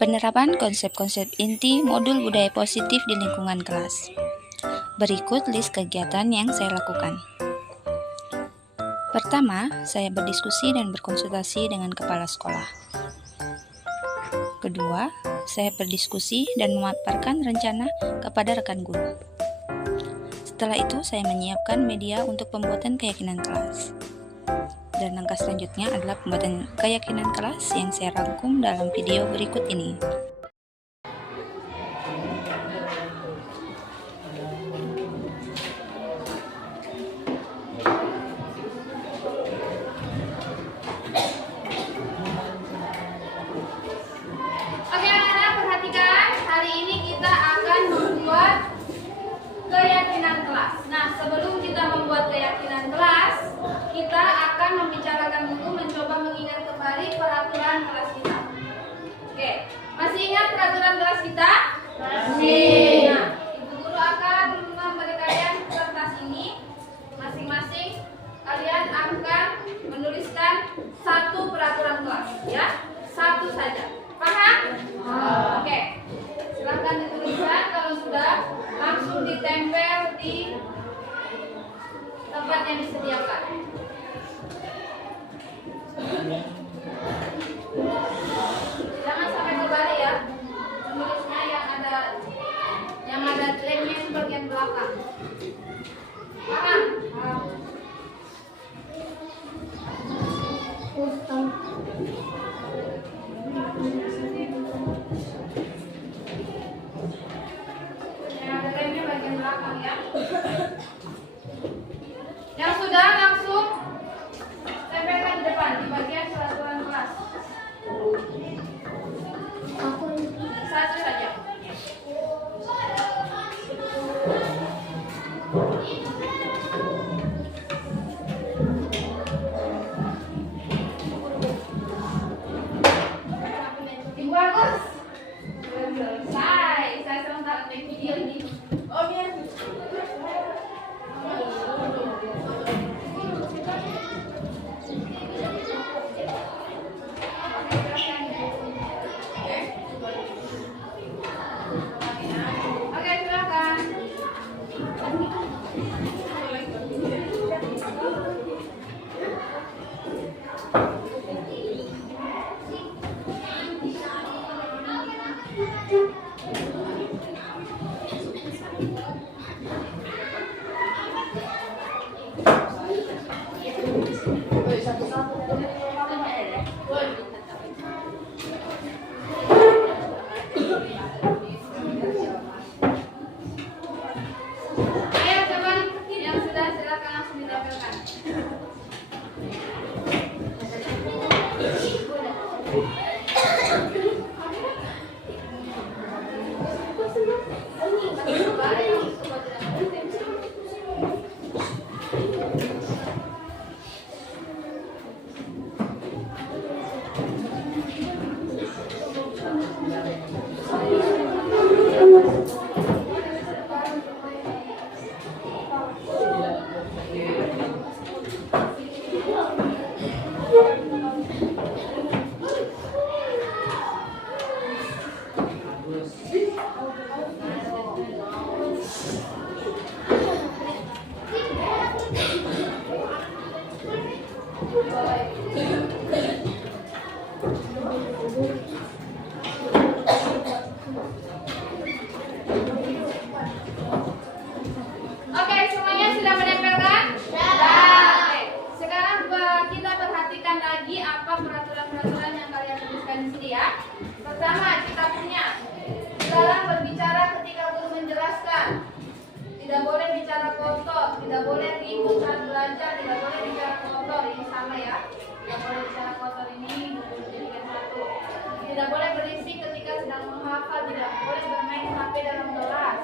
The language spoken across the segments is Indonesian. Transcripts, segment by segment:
Penerapan konsep-konsep inti modul budaya positif di lingkungan kelas. Berikut list kegiatan yang saya lakukan. Pertama, saya berdiskusi dan berkonsultasi dengan kepala sekolah. Kedua, saya berdiskusi dan memaparkan rencana kepada rekan guru. Setelah itu, saya menyiapkan media untuk pembuatan keyakinan kelas. Dan langkah selanjutnya adalah pembuatan keyakinan kelas yang saya rangkum dalam video berikut ini. Oke anak-anak, perhatikan, hari ini kita akan membuat keyakinan kelas. Nah, sebelum kita membuat keyakinan kelas, kita akan membicarakan dulu, mencoba mengingat kembali peraturan kelas kita. Oke, masih ingat peraturan kelas kita? Masih. Nah, Ibu Guru akan memberi kalian kertas ini. Masing-masing kalian akan menuliskan satu peraturan kelas, ya? Satu saja. Paham? Oke. Silakan dituliskan, kalau sudah langsung ditempel di tempat yang disediakan. Jangan sampai kebalik ya. Menulisnya yang ada lemnya itu bagian belakang. Paham? Yang ada lemnya bagian belakang ya. Yang sudah langsung tempelkan di depan di bagian peraturan kelas. Satu saja. Ibu Agus. Selesai. Saya sementara take video ini. Oh biar. Oke, silakan. Ayo coba yang sudah silakan langsung ditampilkan. Oke, semuanya sudah menempelkan? Sudah. Oke. Sekarang kita perhatikan lagi apa peraturan-peraturan yang kalian tuliskan di sini ya. Pertama, kita punya dilarang berbicara ketika guru menjelaskan. Tidak boleh bicara kotor, tidak boleh ribut saat belajar, tidak boleh bicara kotor. Ini sama ya. Tidak boleh bicara kotor ini dijadikan satu. Tidak boleh berisik ketika sedang menghafal, tidak boleh bermain HP dalam kelas.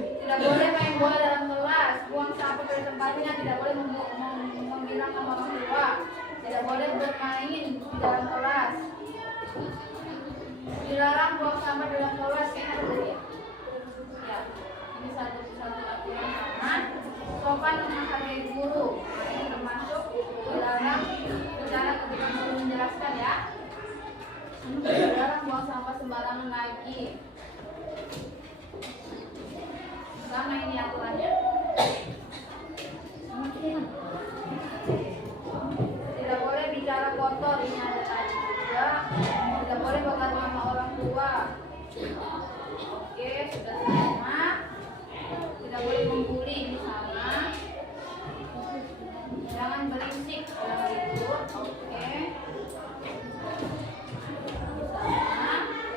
Tidak boleh main bola dalam kelas, buang sampah pada tempatnya, tidak boleh menghilang sama orang tua, tidak boleh bermain di dalam kelas, dilarang buang sampah dalam kelas. Ya, ini satu aturan sama. Sopan menghargai guru, ini termasuk dilarang bicara ketika guru menjelaskan ya. Dilarang buang buang sampah sembarangan lagi. Sama ini aturannya. Tidak boleh bicara kotor, ini ada tadi juga. Tidak boleh bahkan sama orang tua. Oke, sudah sama. Tidak boleh membuli, ini sama. Jangan berisik, jangan ribut. Oke. Sama.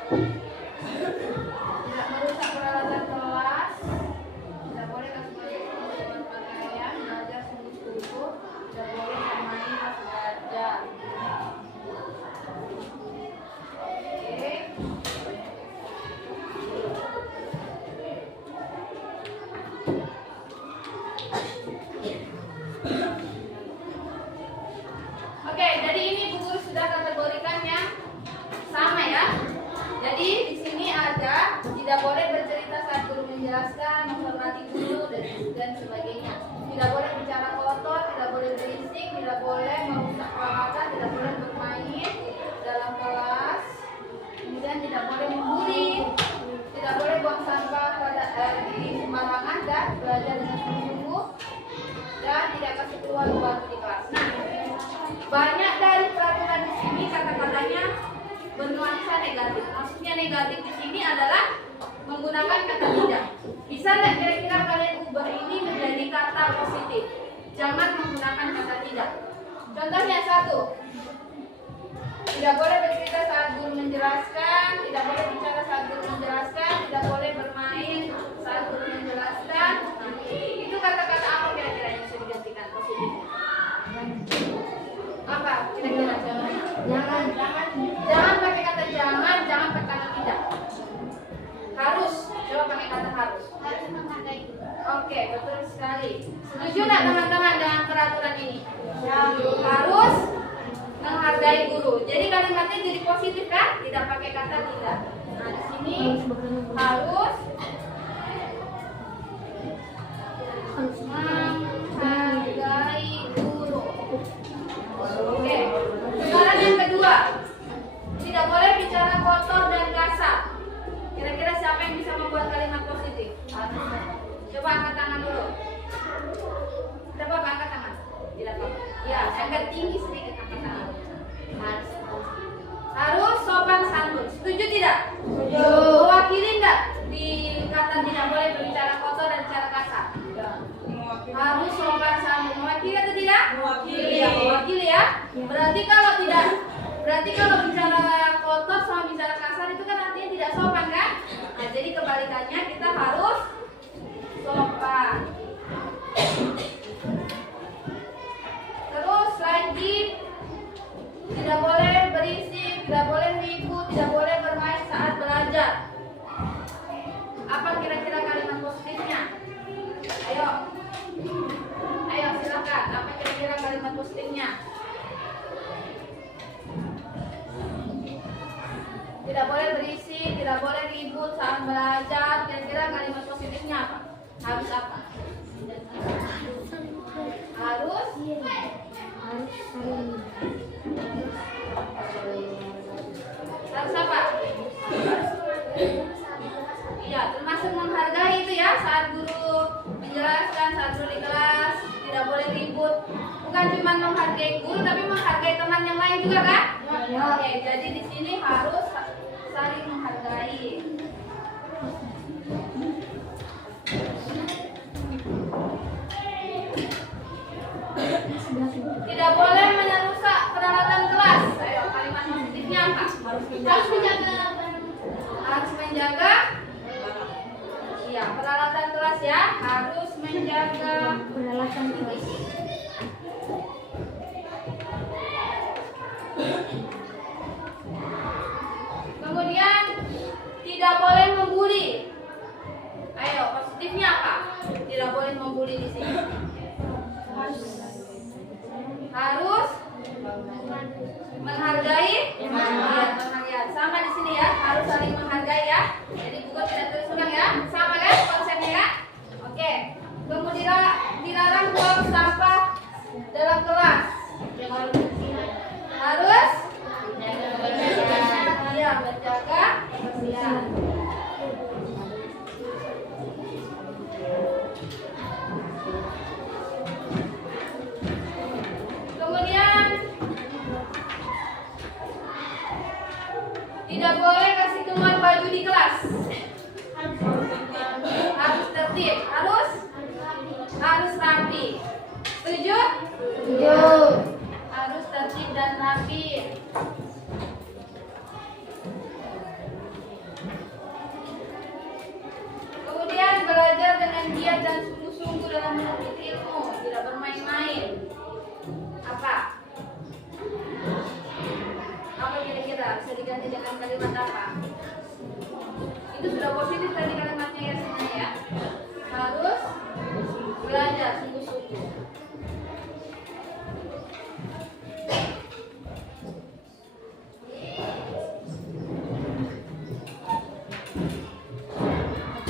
Tidak merusak peralatan kelas. Tidak boleh kasih pakaian, belajar sungguh-sungguh. Tidak boleh bermain pas belajar. Oke. Oke, jadi ini Bu Guru sudah kategorikan yang sama ya. Jadi di sini ada tidak boleh bercerita saat guru menjelaskan, menghormati guru dan sebagainya. Tidak boleh bicara kotor, tidak boleh berisik, tidak boleh merusak peralatan, tidak boleh bermain dalam kelas. Kemudian tidak boleh membuli, tidak boleh buang sampah di sembarangan dan belajar dengan sungguh-sungguh dan tidak kasih keluar batu di kelas. Nah, banyak dari peraturan di sini kata-katanya bernuansa negatif. Maksudnya negatif di sini adalah menggunakan kata tidak. Bisa nggak kira-kira kalian ubah ini menjadi kata positif? Jangan menggunakan kata tidak. Contohnya satu, tidak boleh bercerita saat guru menjelaskan, tidak boleh bicara saat guru menjelaskan, tidak boleh bermain saat guru menjelaskan. Nah, itu kata-kata apa kira-kira yang bisa digantikan positifnya? Apa kira-kira? Jangan pakai kata jangan pakai kata tidak. Harus, coba pakai kata harus. Harus menghargai. Oke, betul sekali. Setuju nggak teman-teman dengan peraturan ini? Harus menghargai guru. Jadi kalimatnya jadi positif kan? Tidak pakai kata tidak. Nah, di sini harus menghargai guru. Oke. Sekarang yang kedua, tidak boleh bicara kotor dan kasar. Kira-kira siapa yang bisa membuat kalimat positif? Coba angkat tangan dulu. Coba angkat tangan. Tidak apa-apa. Ya, agak tinggi sedikit angkat tangan. Harus sopan santun. Setuju tidak? Setuju. Mewakili enggak di kata tidak boleh berbicara kotor dan bicara kasar? Harus sopan santun. Mewakili atau tidak? Mewakili. Ya, mewakili ya. Berarti kalau bicara kotor sama bicara kasar itu kan artinya tidak sopan kan? Nah, jadi kebalikannya kita harus sopan. Terus lagi tidak boleh berisik, tidak boleh ribut, tidak boleh bermain saat belajar. Apa kira-kira kalimat positifnya? Ayo silakan. Apa kira-kira kalimat positifnya? Tidak boleh berisik, tidak boleh ribut saat belajar. Kira-kira kalimat positifnya apa? Harus apa? Harus apa? Iya, termasuk menghargai itu ya, saat guru menjelaskan, saat guru di kelas, tidak boleh ribut. Bukan cuma menghargai guru, tapi menghargai teman yang lain juga kan? Oke, jadi di sini harus saling menghargai. Tidak boleh merusak peralatan kelas. Ayo, kalimat positifnya apa? Harus menjaga. Iya, peralatan kelas ya. Harus menjaga peralatan kelas. Kemudian tidak boleh membuli. Ayo, positifnya apa? Tidak boleh membuli di sini. Harus menghargai. Ya, sama di sini ya, harus saling menghargai ya. Jadi buku tidak tulis ulang ya, sama kan konsepnya ya. Oke. Kemudian dilarang buang sampah Tidak boleh kasih keluar baju di kelas. Harus tertib, harus rapi. Setuju? Setuju. Harus tertib dan rapi. Kemudian belajar dengan giat dan sungguh-sungguh dalam menuntut ilmu, tidak bermain-main. Apa? Apa kira-kira? Bisa diganti dengan kalimat apa? Itu sudah positif tadi kalimatnya ya semuanya ya. Harus belajar sungguh-sungguh.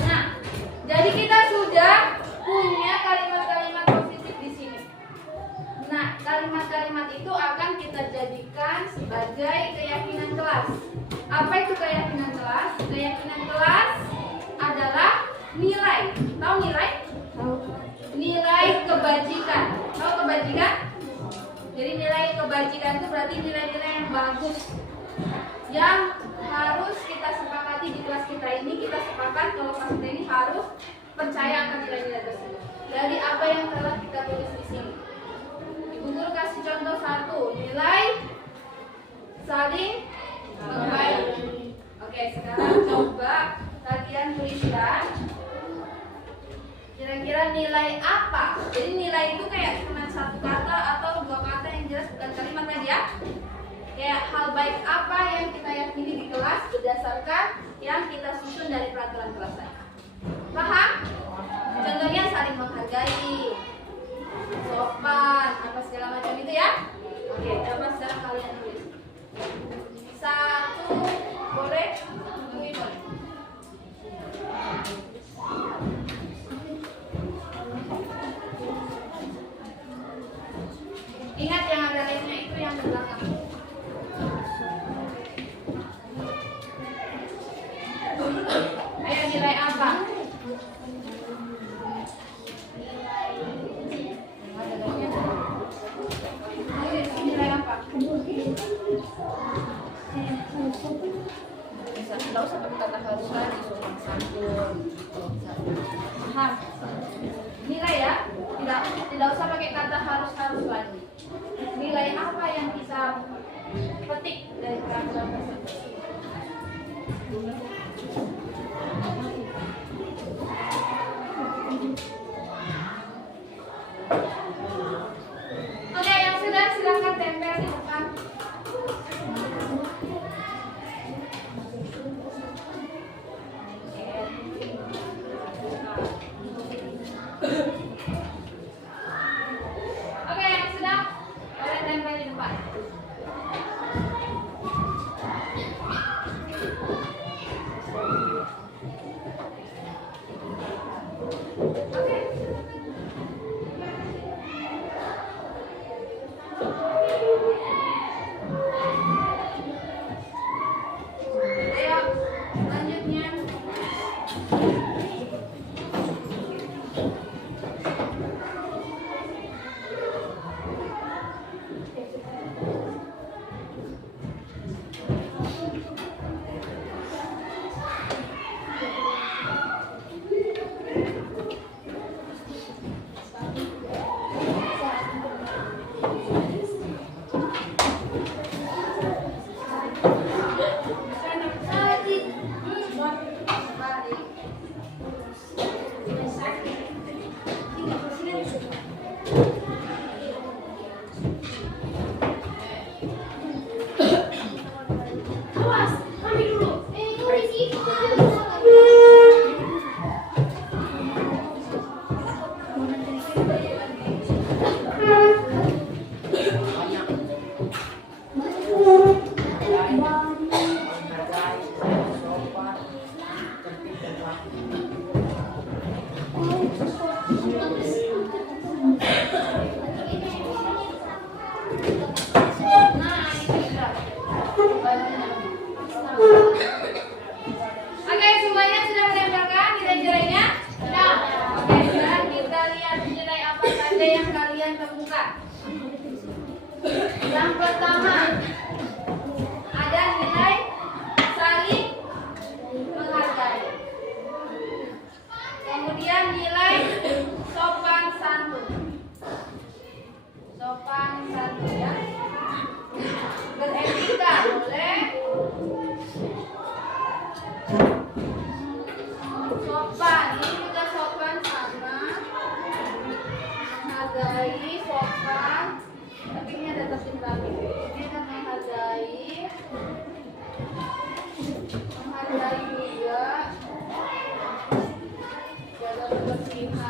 Nah, jadi kita sudah punya kalimat-kalimat positif di sini. Nah, kalimat-kalimat itu akan kita jadikan sebagai keyakinan kelas. Apa itu keyakinan kelas? Keyakinan kelas adalah nilai. Tahu nilai? Nilai kebajikan. Tahu kebajikan? Jadi nilai kebajikan itu berarti nilai-nilai yang bagus, yang harus kita sepakati di kelas kita ini. Kita sepakat kalau kelas kita ini harus percaya akan nilai-nilai tersebut. Dari apa yang telah kita tulis di sini. Ibu guru kasih contoh satu, nilai saling membaik. Oke, sekarang coba kalian tuliskan kira-kira nilai apa. Jadi nilai itu kayak cuma satu kata atau dua kata yang jelas, bukan kalimat lagi ya. Kayak hal baik apa yang kita yakini di kelas berdasarkan yang kita susun dari peraturan kelas tadi. Paham? Contohnya saling menghargai, sopan, apa segala macam itu ya. Oke, coba sekarang kalian tulis. Satu, boleh? Ini boleh. Ingat yang ada lainnya itu yang di belakang. Ayo nilai apa? Nilai apa? Tidak usah pakai kata harus lagi, sopan santun. Paham? Nilai ya, tidak usah pakai kata harus lagi. Nilai apa yang kita petik dari peraturan tersebut? Oke, yang sudah silakan tempel di depan. Oke, yang sudah boleh tempel di depan.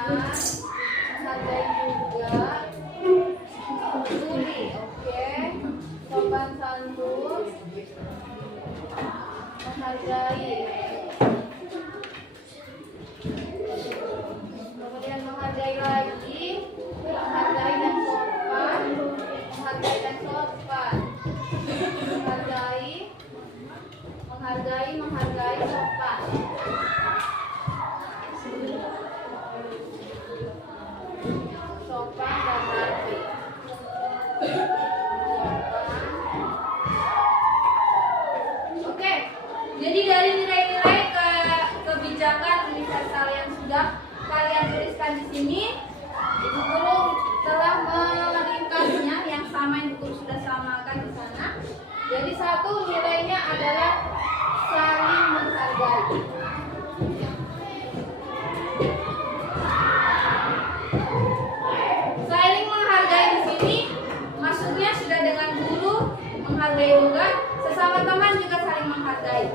menghargai juga, peduli, oke, sopan santun, menghargai, kemudian menghargai lagi, menghargai dan sopan, menghargai dan sopan, menghargai sopan. Sopan dan rapi. Oke, jadi dari nilai-nilai kebijakan universal yang sudah kalian tuliskan di sini, Ibu Guru telah meringkasnya yang sama yang Ibu Guru sudah samakan di sana. Jadi satu nilainya adalah saling menghargai. Saling menghargai di sini maksudnya sudah dengan guru menghargai juga, sesama teman juga saling menghargai.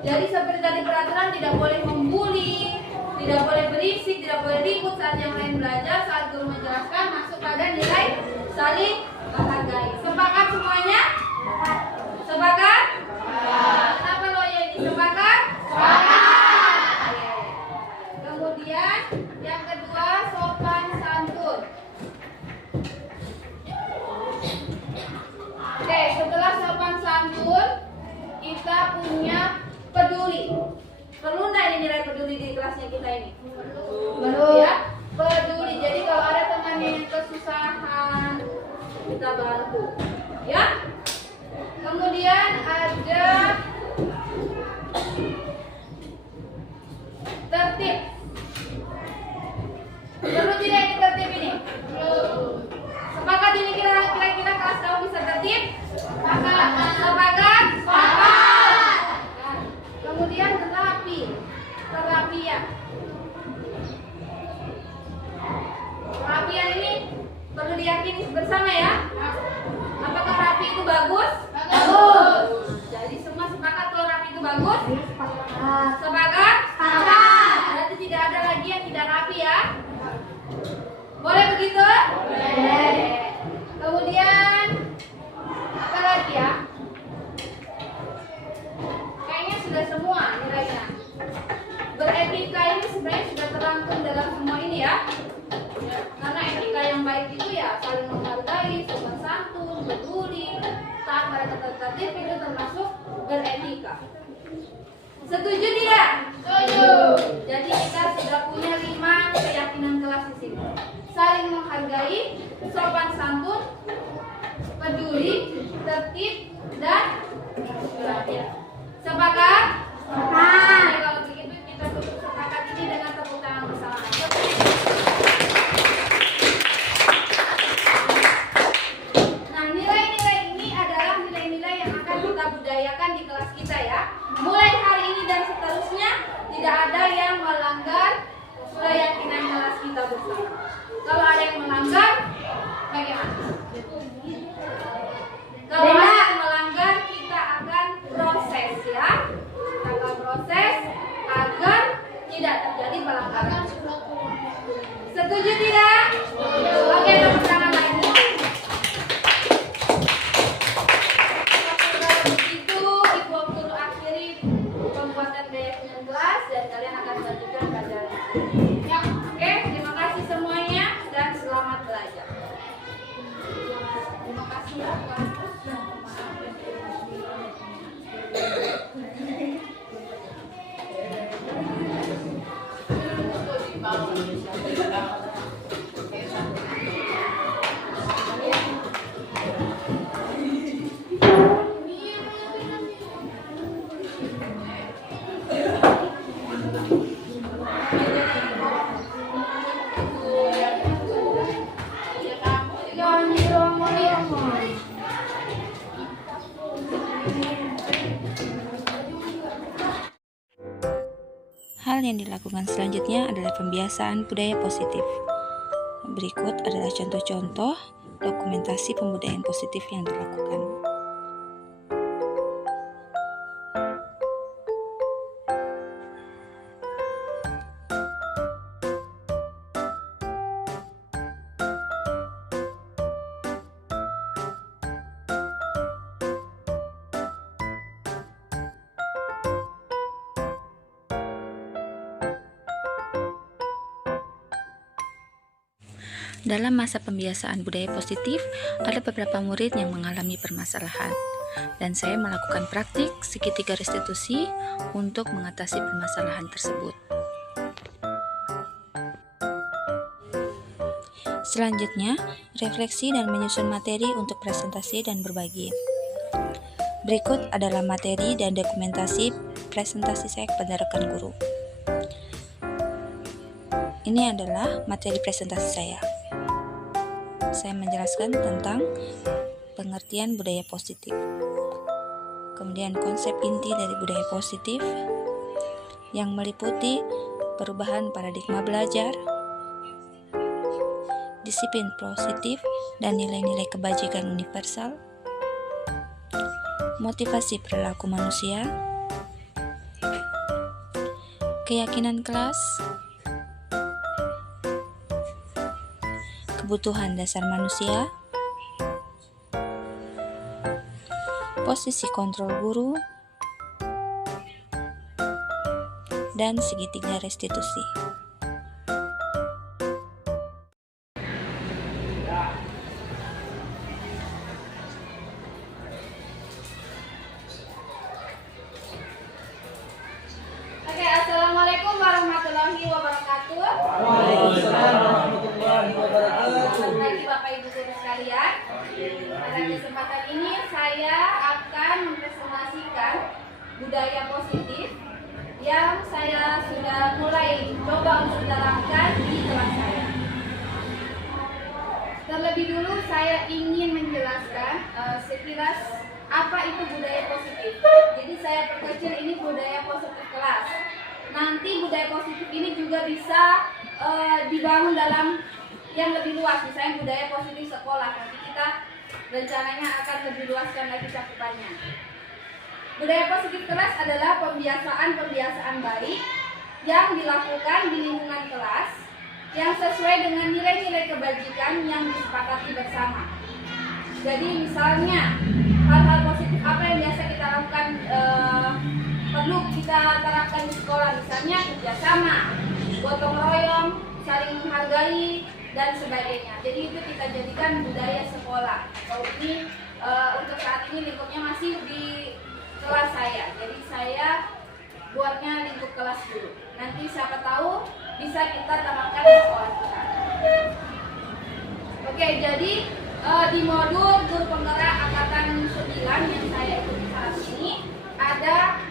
Jadi seperti tadi peraturan tidak boleh membuli, tidak boleh berisik, tidak boleh ribut saat yang lain belajar. Saat guru menjelaskan masuk pada nilai saling menghargai. Sepakat semuanya? Sepakat? Kenapa lo ya ini sepakat? Sepakat. Kemudian yang kedua sopan santun. Oke, setelah sopan santun kita punya peduli. Perlu nggak ini nilai peduli di kelasnya kita ini? Perlu ya. Peduli. Jadi kalau ada temannya yang kesusahan kita bantu, ya. Kemudian ada tertib. Perlu tidak ini tertib ini? Sepakat ini kira-kira kelas kamu bisa tertib? Sepakat. Sepakat? Sepakat. Kemudian terapi. Terapian. Terapian ini perlu diyakini bersama ya. Apakah rapi itu bagus? Bagus. Jadi semua sepakat kalau rapi itu bagus? Sepakat? Sepakat. Berarti tidak ada lagi yang tidak rapi ya? Boleh begitu? Boleh. Kemudian apa lagi ya? Kayaknya sudah semua nilainya. Beretika ini sebenarnya sudah terangkum dalam semua ini ya. Karena etika yang baik itu ya saling menghargai, sopan santun, peduli, taat pada tata tertib itu termasuk beretika. Setuju tidak? Setuju. Jadi kita sudah punya 5 keyakinan kelas di sini. Saling menghargai, sopan santun, peduli, tertib, dan perhatian. Sepakat? Sepakat. Jadi kalau begitu kita tutup sepakat ini dengan tepuk tangan bersama. Nah, nilai-nilai ini adalah nilai-nilai yang akan kita budayakan di kelas kita ya. Mulai hari ini dan seterusnya tidak ada yang melanggar keyakinan kelas kita bersama. Kalau ada yang melanggar, bagaimana? Kalau ada yang melanggar, kita akan proses ya. Kita akan proses agar tidak terjadi pelanggaran. Setuju tidak? Oke, tepuk tangan lagi. Kalau begitu, Ibu Guru akhiri pembuatan keyakinan kelas dan kalian akan melanjutkan pelajaran. Ya, oke. Terima kasih semuanya dan selamat belajar. Terima kasih ya. Hal yang dilakukan selanjutnya adalah pembiasaan budaya positif. Berikut adalah contoh-contoh dokumentasi pembudayaan positif yang dilakukan. Dalam masa pembiasaan budaya positif, ada beberapa murid yang mengalami permasalahan, dan saya melakukan praktik segitiga restitusi untuk mengatasi permasalahan tersebut. Selanjutnya, refleksi dan menyusun materi untuk presentasi dan berbagi. Berikut adalah materi dan dokumentasi presentasi saya kepada rekan guru. Ini adalah materi presentasi saya. Saya menjelaskan tentang pengertian budaya positif. Kemudian konsep inti dari budaya positif yang meliputi perubahan paradigma belajar, disiplin positif dan nilai-nilai kebajikan universal, motivasi perilaku manusia, keyakinan kelas, kebutuhan dasar manusia, posisi kontrol guru, dan segitiga restitusi. Oke, assalamualaikum warahmatullahi wabarakatuh. Selamat pagi Bapak Ibu Guru sekalian. Pada kesempatan ini saya akan mempresentasikan budaya positif yang saya sudah mulai coba untuk terapkan di kelas saya. Terlebih dulu saya ingin menjelaskan sekilas apa itu budaya positif. Jadi saya perkecil ini budaya positif kelas. Nanti budaya positif ini juga bisa dibangun dalam yang lebih luas, misalnya budaya positif sekolah. Nanti kita rencananya akan lebih luaskan lagi cakupannya. Budaya positif kelas adalah pembiasaan baik yang dilakukan di lingkungan kelas yang sesuai dengan nilai-nilai kebajikan yang disepakati bersama. Jadi misalnya hal-hal positif apa yang biasa kita lakukan perlu kita terapkan di sekolah, misalnya kerjasama, gotong royong, saling menghargai, dan sebagainya. Jadi itu kita jadikan budaya sekolah. Kalau ini untuk saat ini lingkupnya masih di kelas saya. Jadi saya buatnya lingkup kelas dulu. Nanti siapa tahu bisa kita tambahkan di sekolah kita. Oke, jadi di modul guru penggerak angkatan 9 yang saya ikuti saat ini ada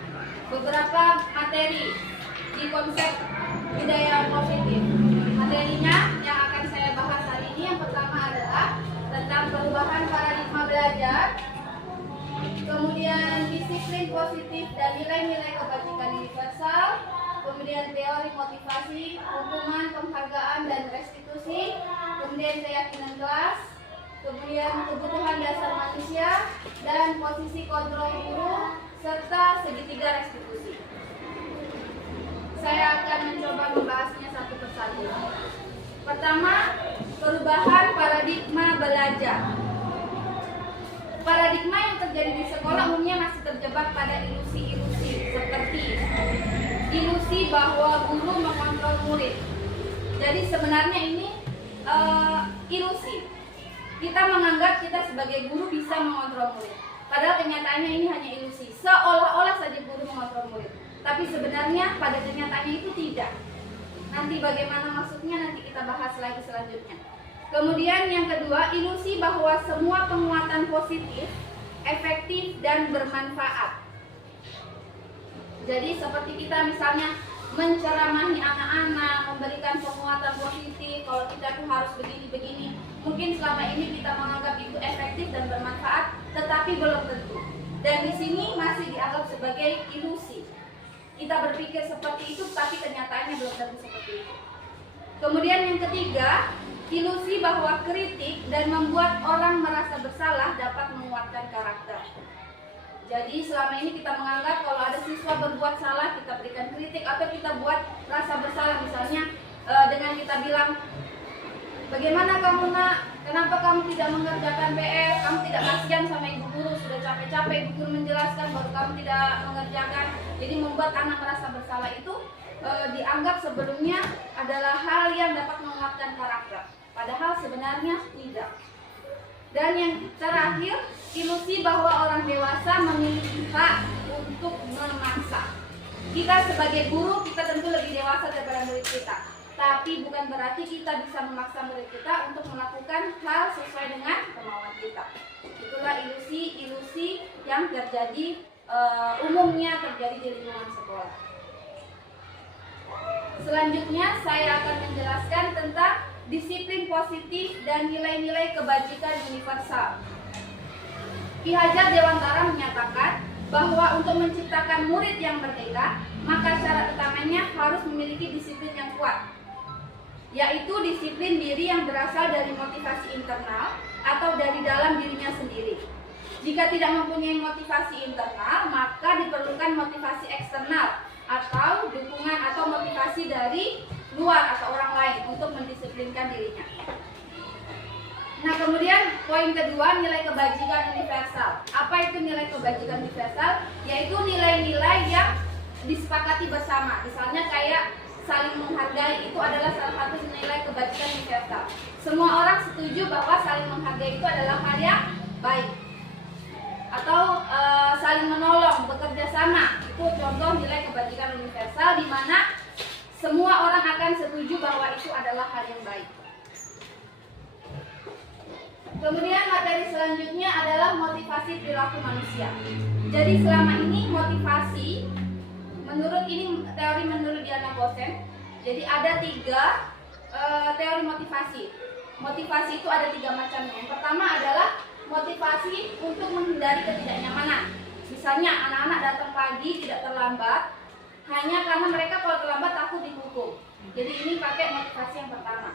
beberapa materi di konsep budaya positif. Materinya yang akan saya bahas hari ini yang pertama adalah tentang perubahan paradigma belajar, kemudian disiplin positif dan nilai-nilai kebajikan universal, kemudian teori motivasi, hukuman, penghargaan dan restitusi, kemudian keyakinan kelas, kemudian kebutuhan dasar manusia, dan posisi kontrol guru, serta segitiga restitusi. Saya akan mencoba membahasnya satu persatu. Pertama, perubahan paradigma belajar. Paradigma yang terjadi di sekolah umumnya masih terjebak pada ilusi-ilusi seperti ilusi bahwa guru mengontrol murid. Jadi sebenarnya ini ilusi. Kita menganggap kita sebagai guru bisa mengontrol murid. Padahal kenyataannya ini hanya ilusi. Seolah-olah saja guru mengontrol murid. Tapi sebenarnya pada kenyataannya itu tidak. Nanti bagaimana maksudnya nanti kita bahas lagi selanjutnya. Kemudian yang kedua, ilusi bahwa semua penguatan positif, efektif dan bermanfaat. Jadi seperti kita misalnya menceramahi anak-anak, memberikan penguatan positif, kalau kita tuh harus begini-begini. Mungkin selama ini kita menganggap itu efektif dan bermanfaat, tetapi belum tentu. Dan di sini masih dianggap sebagai ilusi. Kita berpikir seperti itu, tapi kenyataannya belum tentu seperti itu. Kemudian yang ketiga, ilusi bahwa kritik dan membuat orang merasa bersalah dapat menguatkan karakter. Jadi selama ini kita menganggap kalau ada siswa berbuat salah, kita berikan kritik atau kita buat rasa bersalah. Misalnya dengan kita bilang, bagaimana kamu nak? Kenapa kamu tidak mengerjakan PR? Kamu tidak kasihan sama ibu guru, sudah capek-capek ibu guru menjelaskan baru kamu tidak mengerjakan. Jadi membuat anak merasa bersalah itu dianggap sebelumnya adalah hal yang dapat menguatkan karakter. padahal sebenarnya tidak. Dan yang terakhir, ilusi bahwa orang dewasa memiliki hak untuk memaksa. Kita sebagai guru, kita tentu lebih dewasa daripada murid kita. Tapi bukan berarti kita bisa memaksa murid kita untuk melakukan hal sesuai dengan kemauan kita. Itulah ilusi-ilusi yang terjadi, umumnya terjadi di lingkungan sekolah. Selanjutnya saya akan menjelaskan tentang disiplin positif dan nilai-nilai kebajikan universal. Ki Hajar Dewantara menyatakan bahwa untuk menciptakan murid yang merdeka, maka syarat utamanya harus memiliki disiplin yang kuat, yaitu disiplin diri yang berasal dari motivasi internal atau dari dalam dirinya sendiri. Jika tidak mempunyai motivasi internal, maka diperlukan motivasi eksternal atau dukungan atau motivasi dari luar atau orang lain untuk mendisiplinkan dirinya. Nah, kemudian poin kedua, nilai kebajikan universal. Apa itu nilai kebajikan universal? Yaitu nilai-nilai yang disepakati bersama. Misalnya kayak saling menghargai, itu adalah salah satu nilai kebajikan universal. Semua orang setuju bahwa saling menghargai itu adalah hal yang baik. Atau saling menolong, bekerja sama, itu contoh nilai kebajikan universal di mana semua orang akan setuju bahwa itu adalah hal yang baik. Kemudian materi selanjutnya adalah motivasi perilaku manusia. Jadi selama ini motivasi, menurut teori menurut Diana Gosen, jadi ada 3 teori motivasi. Motivasi itu ada 3 macamnya. Yang pertama adalah motivasi untuk menghindari ketidaknyamanan. Misalnya anak-anak datang pagi tidak terlambat hanya karena mereka kalau terlambat takut dihukum. Jadi ini pakai motivasi yang pertama.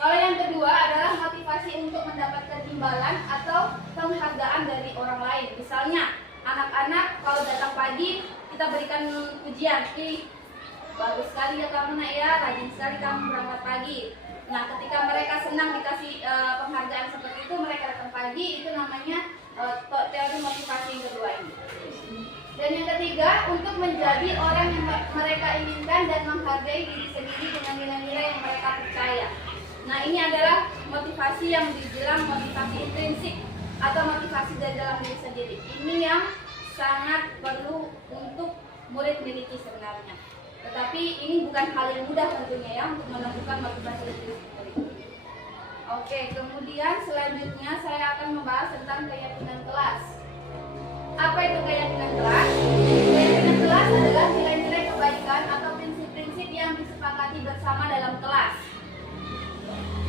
Kalau yang kedua adalah motivasi untuk mendapatkan imbalan atau penghargaan dari orang lain. Misalnya anak-anak kalau datang pagi kita berikan pujian, bagus sekali ya kamu nak ya, rajin sekali kamu berangkat pagi. Nah, ketika mereka senang dikasih penghargaan seperti itu, mereka datang pagi, itu namanya teori motivasi yang kedua ini. Dan yang ketiga, untuk menjadi orang yang mereka inginkan dan menghargai diri sendiri dengan nilai-nilai yang mereka percaya. Nah, ini adalah motivasi yang dibilang motivasi intrinsik atau motivasi dari dalam diri sendiri. Ini yang sangat perlu untuk murid miliki sebenarnya. Tetapi ini bukan hal yang mudah tentunya ya untuk menemukan motivasi intrinsik. Oke, kemudian selanjutnya saya akan membahas tentang keyakinan kelas. Apa itu keyakinan kelas? Keyakinan kelas adalah nilai-nilai kebaikan atau prinsip-prinsip yang disepakati bersama dalam kelas.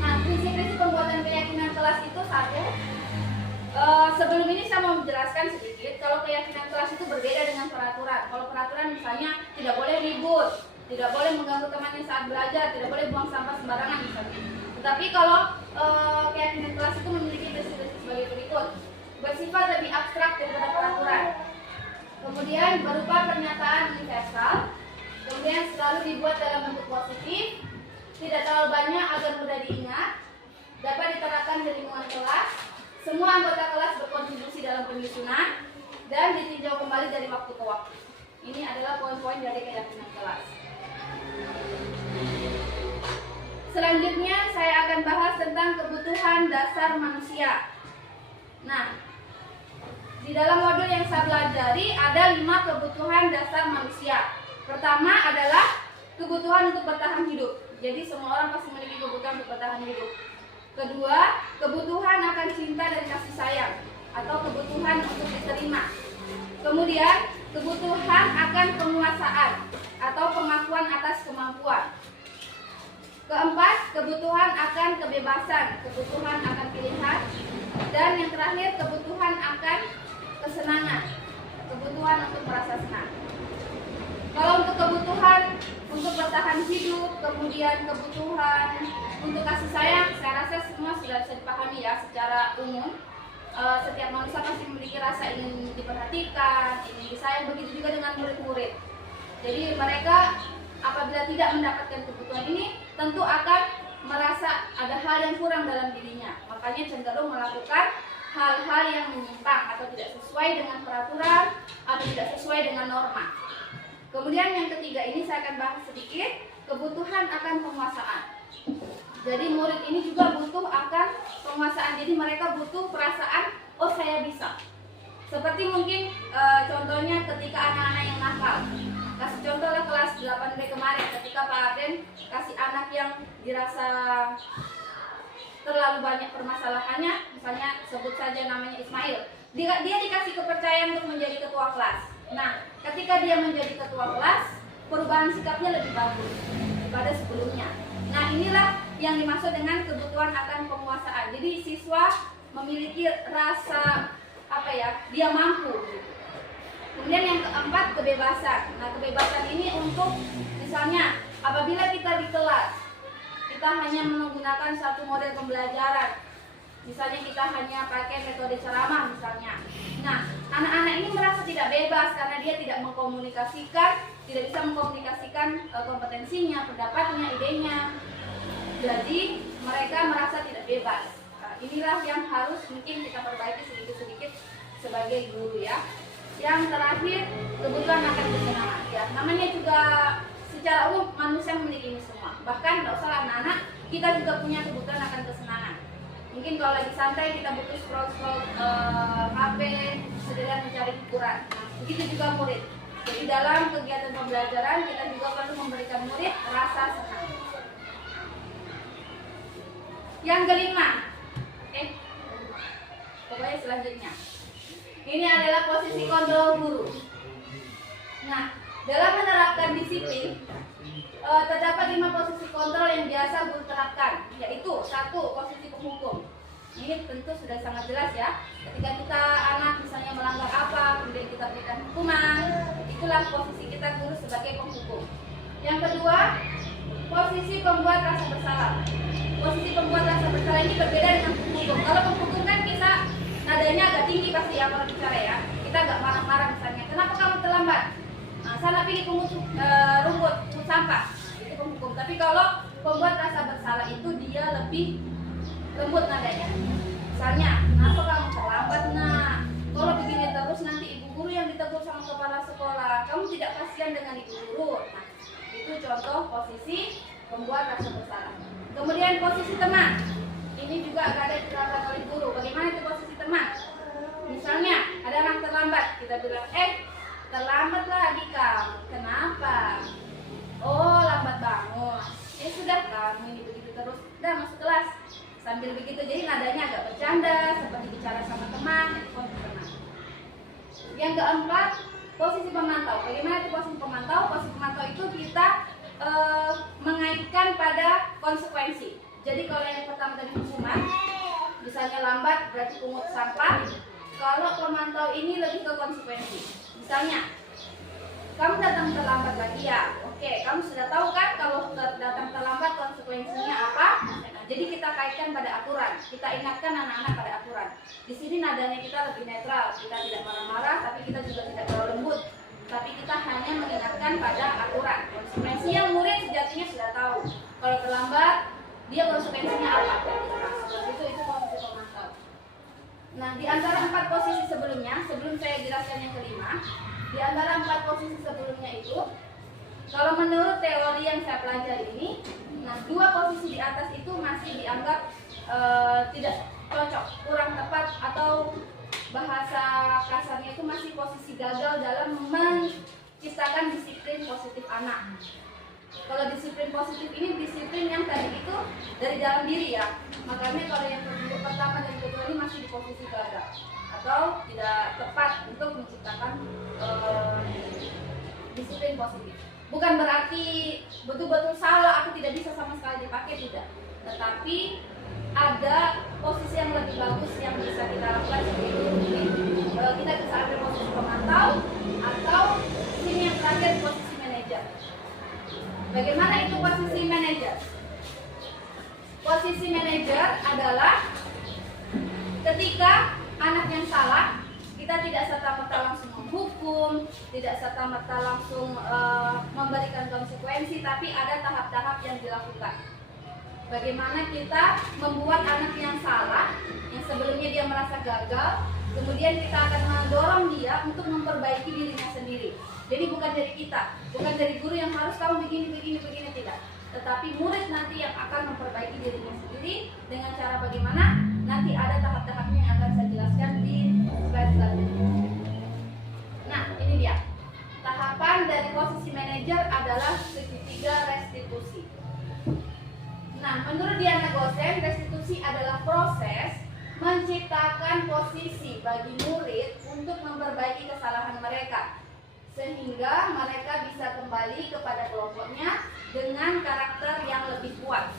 Nah, prinsip-prinsip pembuatan keyakinan kelas itu satu. Sebelum ini saya mau menjelaskan sedikit kalau keyakinan kelas itu berbeda dengan peraturan. Kalau peraturan misalnya tidak boleh ribut, tidak boleh mengganggu temannya saat belajar, tidak boleh buang sampah sembarangan misalnya. Tetapi kalau keyakinan kelas itu memiliki prinsip-prinsip sebagai berikut. Bersifat lebih abstrak daripada peraturan. Kemudian berupa pernyataan universal. Kemudian selalu dibuat dalam bentuk positif. Tidak terlalu banyak agar mudah diingat. Dapat diterapkan di lingkungan kelas. Semua anggota kelas berkontribusi dalam penyusunan dan ditinjau kembali dari waktu ke waktu. Ini adalah poin-poin dari keyakinan kelas. Selanjutnya saya akan bahas tentang kebutuhan dasar manusia. Nah, di dalam modul yang saya pelajari ada 5 kebutuhan dasar manusia. Pertama adalah kebutuhan untuk bertahan hidup. Jadi semua orang pasti memiliki kebutuhan untuk bertahan hidup. Kedua, kebutuhan akan cinta dan kasih sayang atau kebutuhan untuk diterima. Kemudian, kebutuhan akan penguasaan atau pengakuan atas kemampuan. Keempat, kebutuhan akan kebebasan, kebutuhan akan pilihan. Dan yang terakhir, kebutuhan akan kesenangan, kebutuhan untuk merasa senang. Kalau untuk kebutuhan untuk bertahan hidup, kemudian kebutuhan untuk kasih sayang, saya rasa semua sudah bisa dipahami ya secara umum. Setiap manusia pasti memiliki rasa ingin diperhatikan, ingin disayang, begitu juga dengan murid-murid. Jadi mereka apabila tidak mendapatkan kebutuhan ini, tentu akan merasa ada hal yang kurang dalam dirinya. Makanya cenderung melakukan hal-hal yang menyimpang atau tidak sesuai dengan peraturan atau tidak sesuai dengan norma. Kemudian yang ketiga ini saya akan bahas sedikit, kebutuhan akan penguasaan. Jadi murid ini juga butuh akan penguasaan. Jadi mereka butuh perasaan, oh saya bisa. Seperti mungkin contohnya ketika anak-anak yang nakal. Kasih contohlah kelas 8B kemarin ketika Pak Aden kasih anak yang dirasa terlalu banyak permasalahannya, misalnya sebut saja namanya Ismail. Dia dikasih kepercayaan untuk menjadi ketua kelas. Nah, ketika dia menjadi ketua kelas, perubahan sikapnya lebih bagus daripada sebelumnya. Nah, inilah yang dimaksud dengan kebutuhan akan penguasaan. Jadi siswa memiliki rasa dia mampu. Kemudian yang keempat, kebebasan. Nah, kebebasan ini untuk misalnya apabila kita di kelas, kita hanya menggunakan satu model pembelajaran. Misalnya kita hanya pakai metode ceramah misalnya. Nah, anak-anak ini merasa tidak bebas karena dia tidak bisa mengkomunikasikan kompetensinya, pendapatnya, idenya. Jadi mereka merasa tidak bebas. Nah, inilah yang harus mungkin kita perbaiki sedikit-sedikit sebagai guru ya. Yang terakhir, kebutuhan akan kesenangan ya. Namanya juga secara umum manusia memiliki ini semua. Bahkan tidak usah anak-anak, kita juga punya kebutuhan akan kesenangan. Mungkin kalau lagi santai kita butuh scroll HP, sedang mencari hiburan. Nah, begitu juga murid. Jadi dalam kegiatan pembelajaran kita juga perlu memberikan murid rasa senang. Yang kelima, pokoknya selanjutnya. Ini adalah posisi kontrol guru. Nah, dalam menerapkan disiplin, terdapat 5 posisi kontrol yang biasa guru terapkan, yaitu 1. Posisi penghukum. Ini tentu sudah sangat jelas ya. Ketika kita anak misalnya melanggar apa, kemudian kita berikan hukuman, itulah posisi kita guru sebagai penghukum. Yang kedua, posisi pembuat rasa bersalah. Posisi pembuat rasa bersalah ini berbeda dengan penghukum. Kalau penghukum kan kita nadanya agak tinggi pasti ya kalau bicara ya. Kita agak marah-marah misalnya, kenapa kamu terlambat? Nah, sana pilih pungut sampah, itu penghukum. Tapi kalau pembuat rasa bersalah itu dia lebih lembut nadanya. Misalnya, kenapa kamu terlambat nak? Kalau begini terus nanti ibu guru yang ditegur sama kepala sekolah. Kamu tidak kasihan dengan ibu guru. Nah, itu contoh posisi pembuat rasa bersalah. Kemudian posisi teman. Ini juga ada diterapkan oleh guru. Bagaimana itu posisi teman? Misalnya, ada anak terlambat, kita bilang, terlambat lagi kamu. Kenapa? Oh, lambat bangun. Sudah kamu ini begitu terus. Udah masuk kelas. Sambil begitu, jadi nadanya agak bercanda, seperti bicara sama teman, itu posisi teman. Yang keempat, posisi pemantau. Bagaimana itu posisi pemantau? Posisi pemantau itu kita mengaitkan pada konsekuensi. Jadi kalau yang pertama tadi hukuman, misalnya lambat berarti pungut sampah. Kalau pemantau ini lebih ke konsekuensi. Misalnya, kamu datang terlambat lagi ya. Oke, kamu sudah tahu kan kalau datang terlambat konsekuensinya apa? Nah, jadi kita kaitkan pada aturan. Kita ingatkan anak-anak pada aturan. Di sini nadanya kita lebih netral. Kita tidak marah-marah, tapi kita juga tidak terlalu lembut. Tapi kita hanya mengingatkan pada aturan. Konsekuensi yang murid sejatinya sudah tahu. Kalau terlambat, dia konsekuensinya apa? Nah, seperti itu posisi pemantau. Nah, di antara 4 posisi sebelumnya, sebelum saya jelaskan yang kelima, di antara 4 posisi sebelumnya itu, kalau menurut teori yang saya pelajari ini, nah 2 posisi di atas itu masih dianggap tidak cocok, kurang tepat, atau bahasa kasarnya itu masih posisi gagal dalam menciptakan disiplin positif anak. Kalau disiplin positif ini disiplin yang tadi itu dari dalam diri ya. Makanya kalau yang pertama dan kedua ini masih di posisi gagal atau tidak tepat untuk menciptakan disiplin positif. Bukan berarti betul-betul salah atau tidak bisa sama sekali dipakai, tidak. Tetapi ada posisi yang lebih bagus yang bisa kita lakukan seperti ini. Kita bisa ambil posisi pemantau atau ini yang terakhir posisi manajer. Bagaimana itu posisi manajer? Posisi manajer adalah ketika anak yang salah, kita tidak serta-merta langsung menghukum, tidak serta-merta langsung memberikan konsekuensi, tapi ada tahap-tahap yang dilakukan. Bagaimana kita membuat anak yang salah, yang sebelumnya dia merasa gagal, kemudian kita akan mendorong dia untuk memperbaiki dirinya sendiri. Jadi bukan dari kita, bukan dari guru yang harus kamu begini, tidak. tetapi murid nanti yang akan memperbaiki dirinya sendiri dengan cara bagaimana? Nanti ada tahap-tahapnya yang akan saya jelaskan di slide selanjutnya. Nah, ini dia. Tahapan dari posisi manajer adalah segitiga restitusi. Nah, menurut Diana Gosen, restitusi adalah proses menciptakan posisi bagi murid untuk memperbaiki kesalahan mereka, sehingga mereka bisa kembali kepada kelompoknya dengan karakter yang lebih kuat.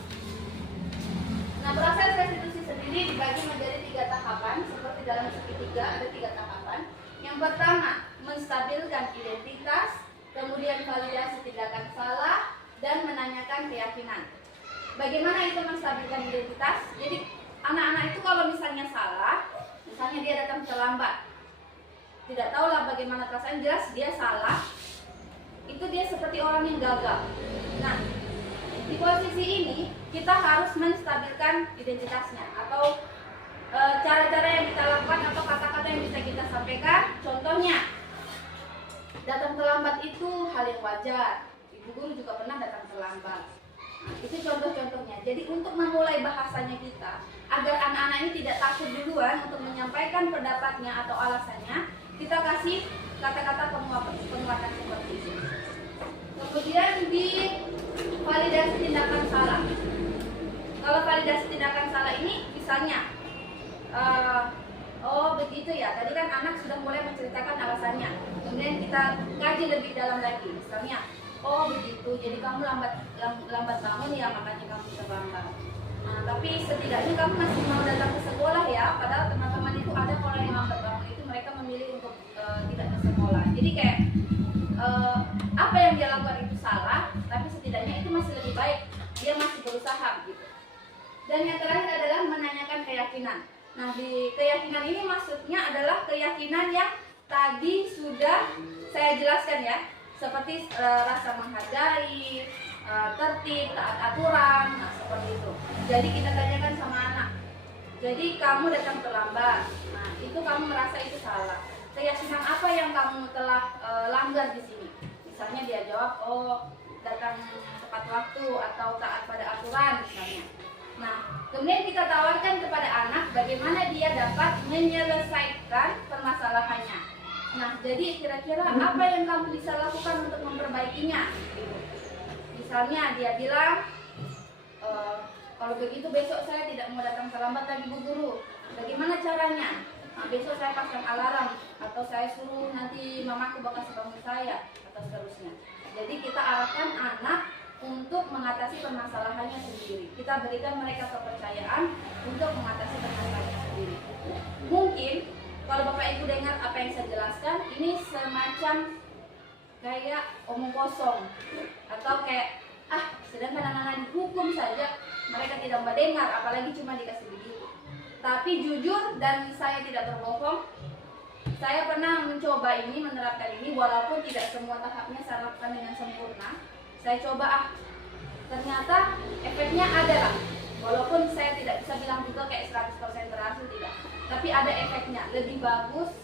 Nah, proses restitusi sendiri dibagi menjadi 3 tahapan, seperti dalam segitiga ada 3 tahapan. Yang pertama, menstabilkan identitas, kemudian validasi tindakan salah, dan menanyakan keyakinan. Bagaimana itu menstabilkan identitas? Jadi anak-anak itu kalau misalnya salah, misalnya dia datang terlambat, tidak tahulah bagaimana perasaan, jelas dia salah, itu dia seperti orang yang gagal. Nah, di posisi ini kita harus menstabilkan identitasnya, atau cara-cara yang kita lakukan atau kata-kata yang bisa kita sampaikan. Contohnya, datang terlambat itu hal yang wajar. Ibu guru juga pernah datang terlambat. Nah, itu contoh-contohnya. Jadi untuk memulai bahasanya kita, agar anak-anak ini tidak takut duluan untuk menyampaikan pendapatnya atau alasannya, kita kasih kata-kata penguatan seperti itu. Kemudian di validasi tindakan salah. Kalau validasi tindakan salah ini misalnya, oh begitu ya, tadi kan anak sudah mulai menceritakan alasannya, kemudian kita kaji lebih dalam lagi. Misalnya, oh begitu, jadi kamu lambat bangun ya, makanya kamu terlambat. Nah, tapi setidaknya kamu masih mau datang ke sekolah ya, padahal teman-teman itu ada orang yang lambat bangun itu mereka memilih untuk tidak ke sekolah. Jadi kayak apa yang dia lakukan itu salah, tapi setidaknya itu masih lebih baik, dia masih berusaha gitu. Dan yang terakhir adalah menanyakan keyakinan. Nah, di keyakinan ini maksudnya adalah keyakinan yang tadi sudah saya jelaskan ya, seperti rasa menghargai, tertib, taat aturan, nah seperti itu. Jadi kita tanyakan sama anak, jadi kamu datang terlambat, nah itu kamu merasa itu salah. Keyakinan apa yang kamu telah langgar di sini? Misalnya dia jawab, oh datang tepat waktu atau taat pada aturan misalnya. Nah, kemudian kita tawarkan kepada anak bagaimana dia dapat menyelesaikan permasalahannya. Nah, jadi kira-kira apa yang kamu bisa lakukan untuk memperbaikinya? Misalnya dia bilang, kalau begitu besok saya tidak mau datang terlambat lagi Bu Guru. Bagaimana caranya? Nah, besok saya pasang alarm atau saya suruh nanti mamaku bekas bangun saya atau seterusnya. Jadi kita arahkan anak untuk mengatasi permasalahannya sendiri. Kita berikan mereka kepercayaan untuk mengatasi permasalahannya sendiri. Mungkin kalau Bapak Ibu dengar apa yang saya jelaskan, ini semacam kayak omong kosong atau kayak sedangkan anak-anak dihukum saja mereka tidak mendengar, apalagi cuma dikasih begitu. Tapi jujur dan saya tidak berbohong, saya pernah mencoba ini, menerapkan ini, walaupun tidak semua tahapnya saya lakukan dengan sempurna. Saya coba, ternyata efeknya ada lah. Walaupun saya tidak bisa bilang juga kayak 100% berhasil, tidak. Tapi ada efeknya, lebih bagus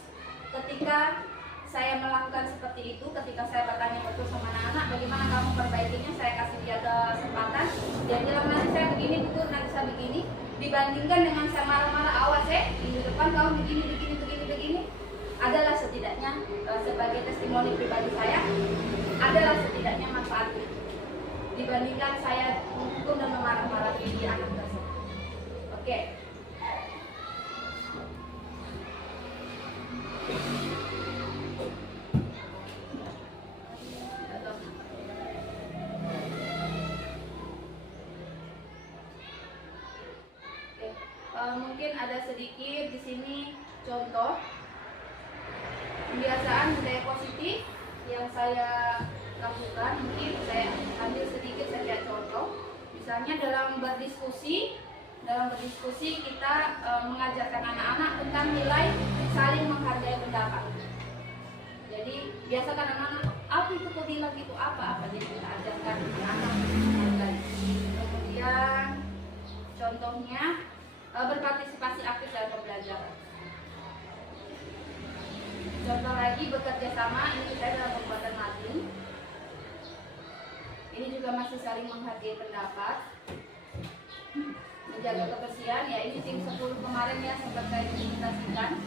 ketika saya melakukan seperti itu. Ketika saya bertanya betul sama anak-anak, bagaimana kamu perbaikinya, saya kasih dia kesempatan. Dia bilang, nanti saya begini, betul, nanti saya begini. Dibandingkan dengan saya marah-marah, awas minggu depan kamu begini. Adalah setidaknya sebagai testimoni pribadi saya, adalah setidaknya manfaatnya dibandingkan saya menghukum dan memarah-marahi di anak tersebut. Oke. Mungkin ada sedikit di sini contoh kebiasaan budaya positif yang saya lakukan. Mungkin saya ambil sedikit saja contoh. Misalnya dalam berdiskusi kita mengajarkan anak-anak tentang nilai saling menghargai pendapat. Jadi biasakan anak-anak, apa itu kau bilang itu apa? Jadi kita ajarkan anak-anak menghargai. Kemudian contohnya berpartisipasi aktif dalam pembelajaran. Contoh lagi bekerja sama, ini saya dalam pembuatan materi. Ini juga juga masih saling menghargai pendapat, menjaga kebersihan. Ya ini tim 10 kemarin ya sempat saya presentasikan.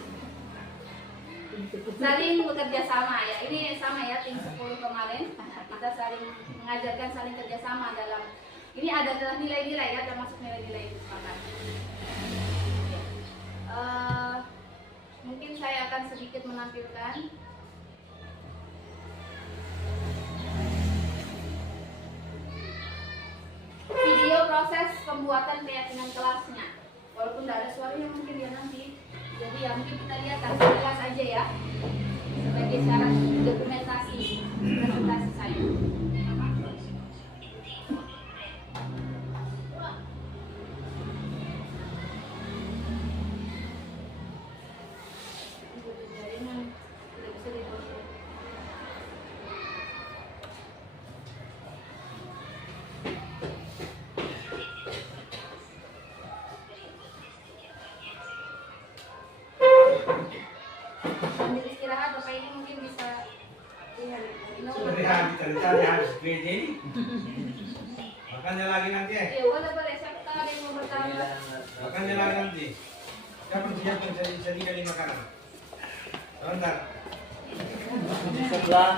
Saling bekerja sama ya, ini sama ya tim 10 kemarin. Kita saling mengajarkan saling kerjasama dalam ini adalah nilai-nilai ya, termasuk nilai-nilai kesepakatan. Mungkin saya akan sedikit menampilkan video proses pembuatan keyakinan kelasnya. Walaupun tidak ada suaranya mungkin ya nanti. Jadi ya mungkin kita lihat hasil kelas aja ya, sebagai syarat dokumentasi presentasi saya. Sambil istirahat Bapak ini mungkin bisa Cari habis gereja ini. Makannya lagi nanti ya. Ya boleh siapa tahu ada yang mau bertanya. Makannya lagi nanti. Siapa siapkan saya di makanan. Sebentar. Setelah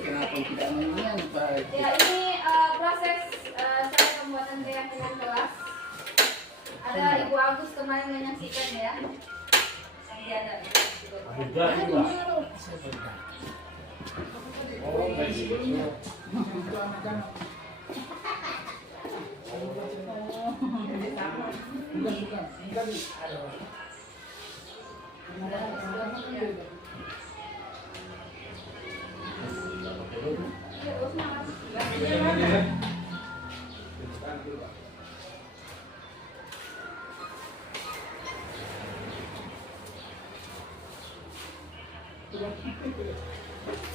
kenapa tidak menyiang Pak? Ya ini proses saya pembuatan keyakinan kelas. Ada Ibu Agus kemarin menyaksikan ya. Nanti ada. Oh, baik.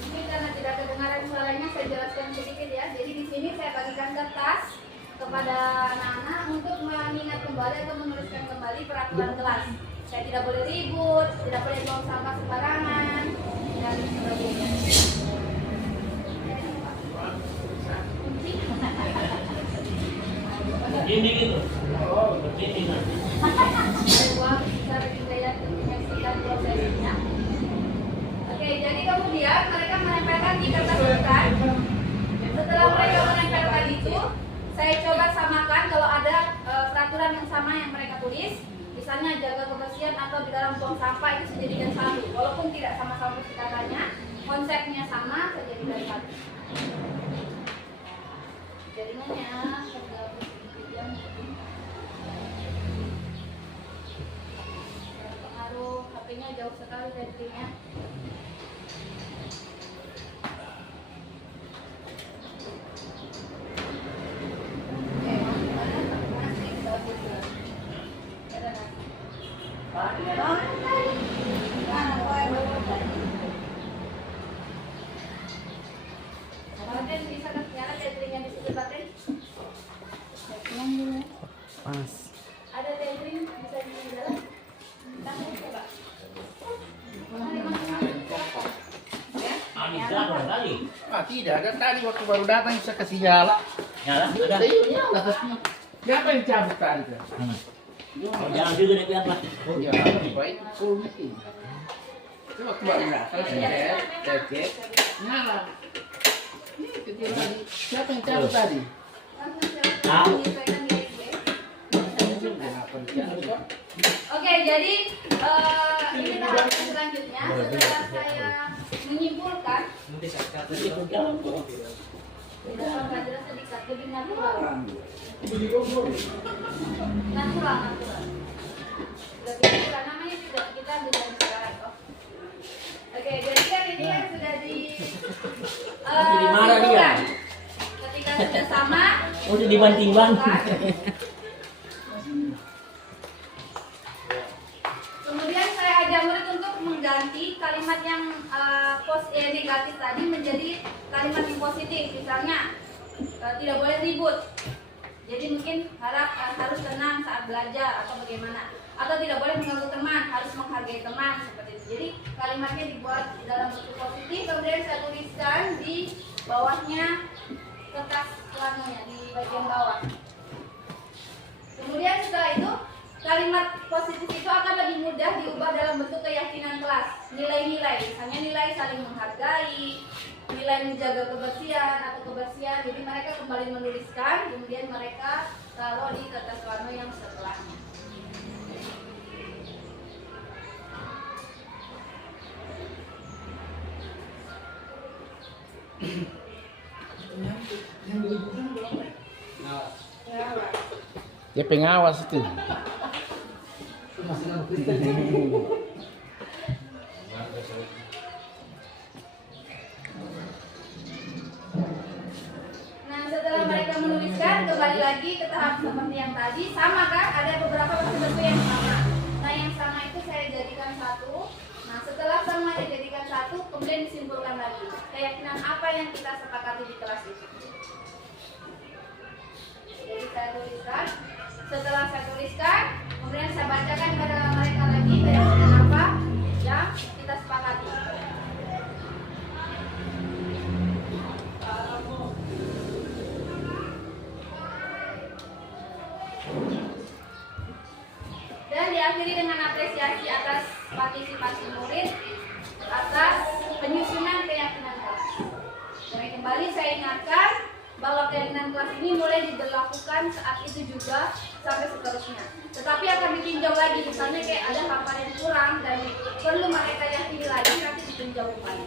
Mungkin karena tidak kedengaran suaranya, saya jelaskan sedikit ya. Jadi di sini saya bagikan kertas kepada anak-anak untuk mengingat kembali atau menuliskan kembali peraturan kelas. Saya tidak boleh ribut, tidak boleh buang sampah sembarangan, dan sebagainya. Ini gitu. Oh, begini nanti. Uang bisa dilihat menyaksikan prosesnya. Oke, jadi kemudian mereka menempelkan di kertas bukan. Setelah mereka menempelkan itu, saya coba samakan kalau ada peraturan yang sama yang mereka tulis. Misalnya jaga kebersihan atau di dalam buang sampah itu saya jadikan satu. Walaupun tidak sama-sama katanya, konsepnya sama, saya jadikan satu. Jaringannya pengaruh HP-nya jauh sekali baterainya. Bisa nyala baterainya di situ baterai. Pas. Ada tethering bisa dijalan. Coba. Nyala tadi. Ah tidak, kan tadi waktu baru datang bisa kasih nyala. Nyala ada. Nyala kasih. Siapa yang cabut tadi? Oh, jangan juga nih biar lah. Oh ya, baik full meeting. Itu waktu baru datang saya cek nyala. Ini kecil tadi. Siapa yang cabut tadi? Oke, jadi ini tahap selanjutnya. Setelah saya menyimpulkan, tidak sedikit lebih natural. Natural. Lebih namanya juga kita bisa bicara kok. Oke, jadi kan ini yang sudah simpulkan. Ketika sudah sama, udah dibanting-banting. Kemudian saya ajak murid untuk mengganti kalimat yang negatif tadi menjadi kalimat yang positif. Misalnya tidak boleh ribut. Jadi mungkin harus tenang saat belajar atau bagaimana. Atau tidak boleh mengganggu teman, harus menghargai teman seperti itu. Jadi kalimatnya dibuat dalam bentuk positif, kemudian saya tuliskan di bawahnya kertas warnanya di bagian bawah. Kemudian setelah itu kalimat positif itu akan lebih mudah diubah dalam bentuk keyakinan kelas. Nilai-nilai, misalnya nilai saling menghargai, nilai menjaga kebersihan atau kebersihan. Jadi mereka kembali menuliskan, kemudian mereka taruh di kertas warna yang setelahnya. Yang diliburkan berapa ya? Dia pengawas itu. Masih nggak Kristen. Nah, setelah mereka menuliskan, kembali lagi ke tahap seperti yang tadi. Sama kan? Ada beberapa bentuk yang sama. Nah, yang sama itu saya jadikan satu. Nah, setelah sama dijadikan satu, kemudian disimpulkan lagi. Keyakinan apa yang kita sepakati di kelas itu. Jadi saya tuliskan. Setelah saya tuliskan, kemudian saya bacakan kepada mereka lagi keyakinan apa yang kita sepakati. Dan diakhiri dengan apresiasi atas partisipasi murid atas penyusunan keyakinan kelas. Kembali saya ingatkan bahwa keyakinan kelas ini mulai diberlakukan saat itu juga sampai seterusnya. Tetapi akan ditinjau lagi, misalnya kayak ada hal yang kurang dan perlu mereka yakini lagi, nanti ditinjau kembali.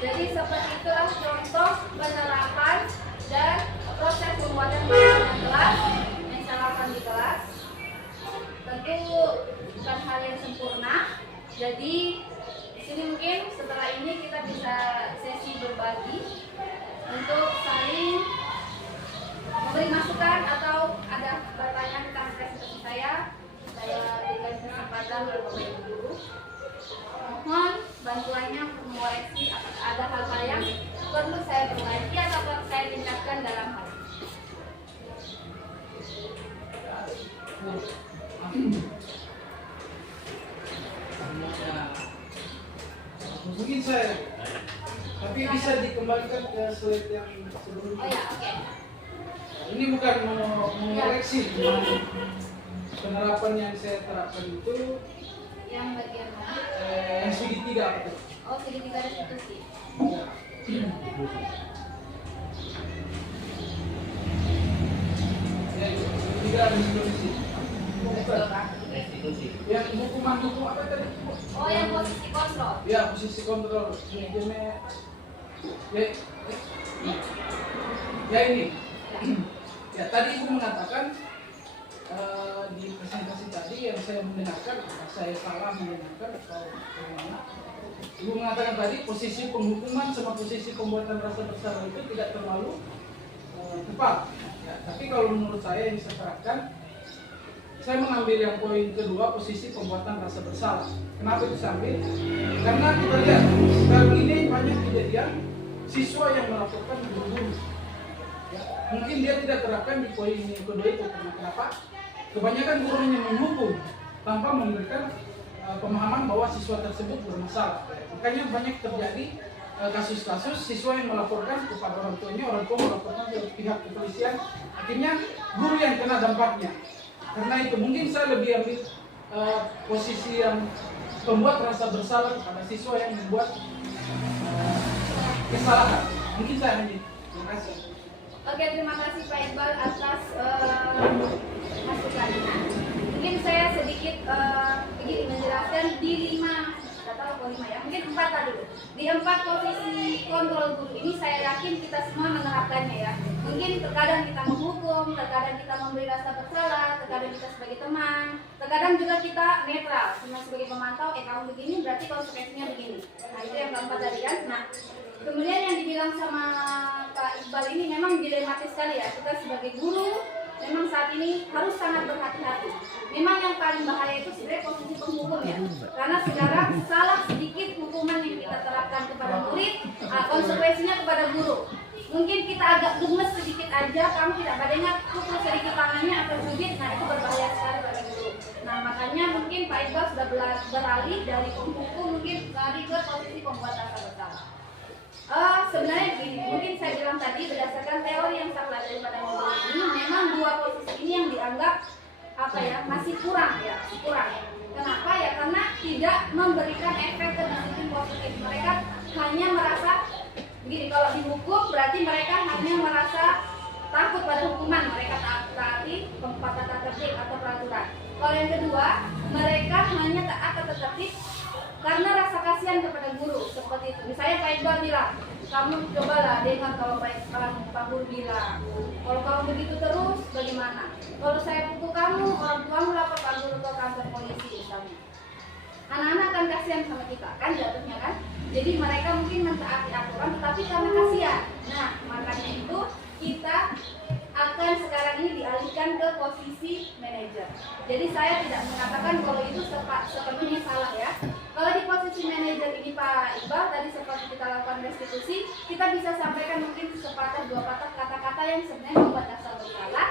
Jadi seperti itulah contoh penerapan dan proses pembuatan keyakinan kelas yang saya lakukan di kelas. Tentu bukan hal yang sempurna. Jadi di sini mungkin setelah ini kita bisa sesi berbagi untuk saling memberi masukan atau ada pertanyaan tentang presentasi saya berikan kesempatan kepada guru. Mohon bantuannya untuk mengoreksi apakah ada hal-hal yang perlu saya perbaiki atau perlu saya tingkatkan dalam hal ini. Mungkin saya, tapi bisa dikembalikan ke slide yang sebelumnya. Oh ya, oke. Ini bukan mengoreksi, cuma penerapan yang saya terapkan itu Yang bagian mana? yang segitiga apa tuh? Oh, segitiga restitusi. Ya. Ya, segitiga restitusi. Restitusi. Yang hukuman apa tadi? Oh, yang posisi kontrol. Ya, posisi kontrol. Ya ini. Ya, tadi Ibu mengatakan di presentasi tadi yang saya mendengarkan, saya salah mendengarkan atau bagaimana? Ibu mengatakan tadi posisi penghukuman sama posisi pembuatan rasa bersalah itu tidak terlalu tepat. Ya, tapi kalau menurut saya yang saya terapkan, saya mengambil yang poin kedua, posisi pembuatan rasa bersalah. Kenapa itu saya ambil? Karena kita lihat sekarang ini banyak kejadian siswa yang melakukan guru-guru. Ya, mungkin dia tidak terapkan di poin yang kedua itu. Karena kenapa? Kebanyakan guru hanya menghukum tanpa memberikan pemahaman bahwa siswa tersebut bermasalah. Makanya banyak terjadi kasus-kasus siswa yang melaporkan kepada orang tuanya, orang tua melaporkan ke pihak kepolisian, akhirnya guru yang kena dampaknya. Karena itu mungkin saya lebih ambil posisi yang pembuat rasa bersalah kepada siswa yang membuat kesalahan. Mungkin saya hanya. Terima kasih. Oke, terima kasih Pak Iqbal atas masukannya. Mungkin saya sedikit begini menjelaskan di 5, nggak tahu kalau 5 ya, mungkin 4 tadi. Di 4 posisi kontrol guru ini saya yakin kita semua menerapkannya ya. Mungkin terkadang kita menghukum, terkadang kita memberi rasa bersalah, terkadang kita sebagai teman, terkadang juga kita netral, cuma sebagai pemantau, kamu begini berarti konsekuensinya begini. Nah itu yang keempat tadi kan. Nah kemudian yang dibilang sama Pak Iqbal ini memang dilematis sekali ya. Kita sebagai guru memang saat ini harus sangat berhati-hati. Memang yang paling bahaya itu sebenarnya posisi penghukum ya. Karena sekarang salah sedikit hukuman yang kita terapkan kepada murid, konsekuensinya kepada guru. Mungkin kita agak gemes sedikit aja, kamu tidak pada ingat pukul sedikit tangannya atau cubit, nah itu berbahaya sekali bagi guru. Nah Pak Iqbal sudah beralih dari pembuku mungkin tadi ke posisi pembuat rasa bersalah. Sebenarnya begini, mungkin saya bilang tadi berdasarkan teori yang saya pelajari pada modul ini, memang dua posisi ini yang dianggap masih kurang ya, kurang. Kenapa ya? Karena tidak memberikan efek ke disiplin positif. Mereka hanya merasa begini, kalau dihukum berarti mereka hanya merasa takut pada hukuman, mereka taati tata tertib atau peraturan. Kalau yang kedua, mereka hanya taat tata tertib karena rasa kasihan kepada guru, seperti itu. Misalnya Pak Iqbal bilang, kamu cobalah dengar kalau Pak Guru bilang, kalau kamu begitu terus bagaimana? Kalau saya pukul kamu, orang tuamu lapor Pak Guru ke kantor polisi misalnya. Anak-anak akan kasihan sama kita, kan jatuhnya kan? Jadi mereka mungkin mentaati aturan, tetapi karena kasihan. Nah, makanya itu kita akan sekarang ini dialihkan ke posisi manajer. Jadi saya tidak mengatakan kalau itu sepenuhnya salah ya. Kalau di posisi manajer ini Pak Iqbal, tadi seperti kita lakukan restitusi, kita bisa sampaikan mungkin sepatah dua patah kata-kata yang sebenarnya membuat rasa bersalah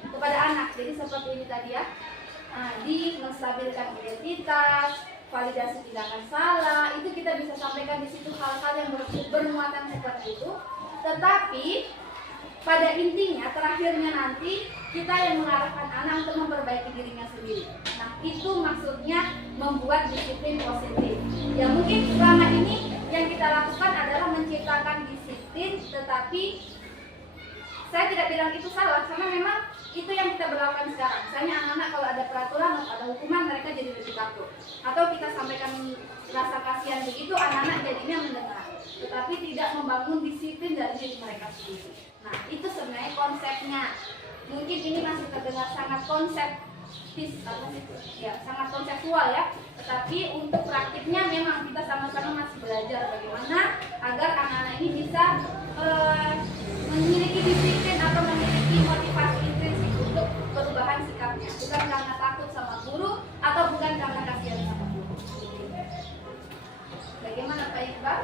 kepada anak. Jadi seperti ini tadi ya, di menstabilkan identitas, validasi tindakan salah, itu kita bisa sampaikan di situ hal-hal yang bermuatan seperti itu. Tetapi pada intinya, terakhirnya nanti kita yang mengarahkan anak untuk memperbaiki dirinya sendiri. Nah, itu maksudnya membuat disiplin positif. Ya mungkin selama ini yang kita lakukan adalah menciptakan disiplin, tetapi saya tidak bilang itu salah, karena memang itu yang kita berlakukan sekarang. Misalnya anak-anak kalau ada peraturan atau ada hukuman, mereka jadi lebih takut. Atau kita sampaikan rasa kasihan begitu, anak-anak jadinya mendengar, tetapi tidak membangun disiplin dari diri mereka sendiri. Nah, itu sebenarnya konsepnya. Mungkin ini masih terdengar sangat sangat konseptual ya. Tetapi untuk praktiknya memang kita sama-sama masih belajar bagaimana agar anak-anak ini bisa memiliki disiplin atau memiliki motivasi intrinsik untuk perubahan sikapnya. Bukan karena takut sama guru atau bukan karena kasihan sama guru. Bagaimana Pak Iqbal?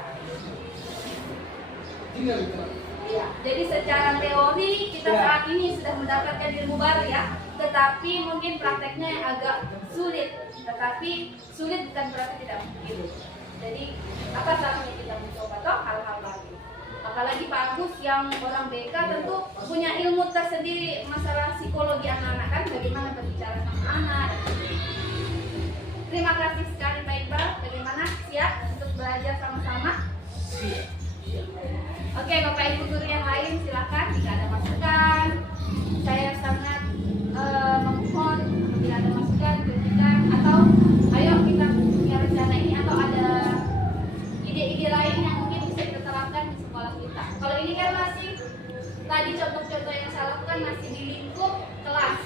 Ya, jadi secara teori kita saat ini sudah mendapatkan ilmu baru ya, tetapi mungkin prakteknya yang agak sulit. Tetapi sulit bukan berarti tidak mungkin. Jadi apa salahnya kita mencoba toh hal-hal baru. Apalagi Pak Agus yang orang BK tentu punya ilmu tersendiri masalah psikologi anak-anak kan, bagaimana berbicara sama anak. Terima kasih sekali Pak Iqbal. Bagaimana siap untuk belajar sama-sama? Oke, Bapak Ibu guru yang lain silakan jika ada masukan. Saya sangat memohon apabila ada masukan, kritikan atau ayo kita punya rencana ini atau ada ide-ide lain yang mungkin bisa kita terapkan di sekolah kita. Kalau ini kan masih tadi contoh-contoh yang saya lakukan masih di lingkup kelas.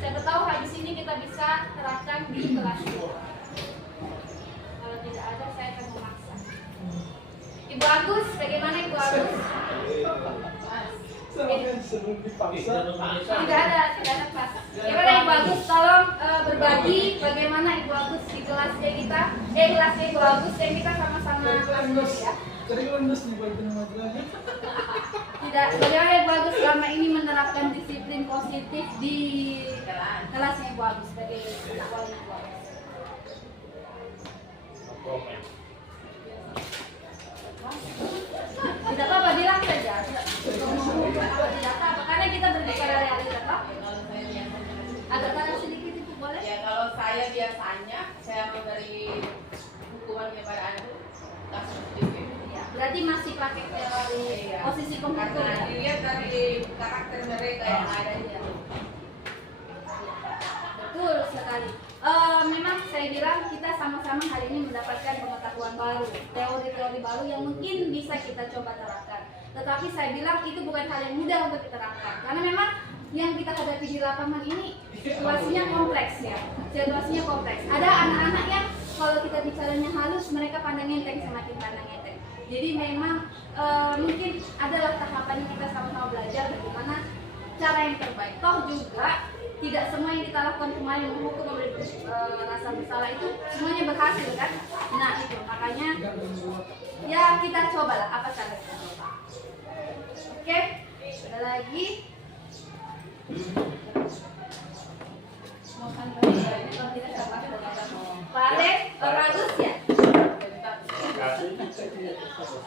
Siapa tahu habis ini kita bisa terapkan di kelas kita. Kalau tidak ada saya akan memaksa. Ibu Agus, bagaimana Ibu Agus? Tidak ada pas. Gimana Ibu Agus, tolong berbagi bagaimana Ibu Agus di kelasnya kita, kelasnya Ibu Agus yang kita sama-sama ya. Tidak, bagaimana Ibu Agus selama ini menerapkan disiplin positif di kelasnya Ibu Agus sebagai wali Ibu Agus? Tidak apa-apa, bilang saja. Tidak apa-apa, karena kita berbicara realita. Agak kadang sedikit itu boleh? Ya, kalau saya biasanya saya memberi hukuman kepada anak kasus sedikit. Ya, berarti masih pakai teori posisi pemukul. Karena dilihat dari karakter mereka yang ada di dalam. Betul sekali. Memang saya bilang kita sama-sama hari ini mendapatkan pengetahuan baru, teori-teori baru yang mungkin bisa kita coba terapkan. Tetapi saya bilang itu bukan hal yang mudah untuk diterapkan, karena memang yang kita hadapi di lapangan ini situasinya kompleks ya. Situasinya kompleks. Ada anak-anak yang kalau kita bicaranya halus, mereka pandang enteng, semakin pandang enteng. Jadi memang mungkin adalah tahapan kita sama-sama belajar bagaimana cara yang terbaik. Toh juga tidak semua yang kita lakukan kemarin menghukum memberi rasa bersalah itu semuanya berhasil kan? Nah itu makanya ya kita cobalah apa cara kita coba. Oke, ada lagi. Mohon berikutnya kalau tidak dapat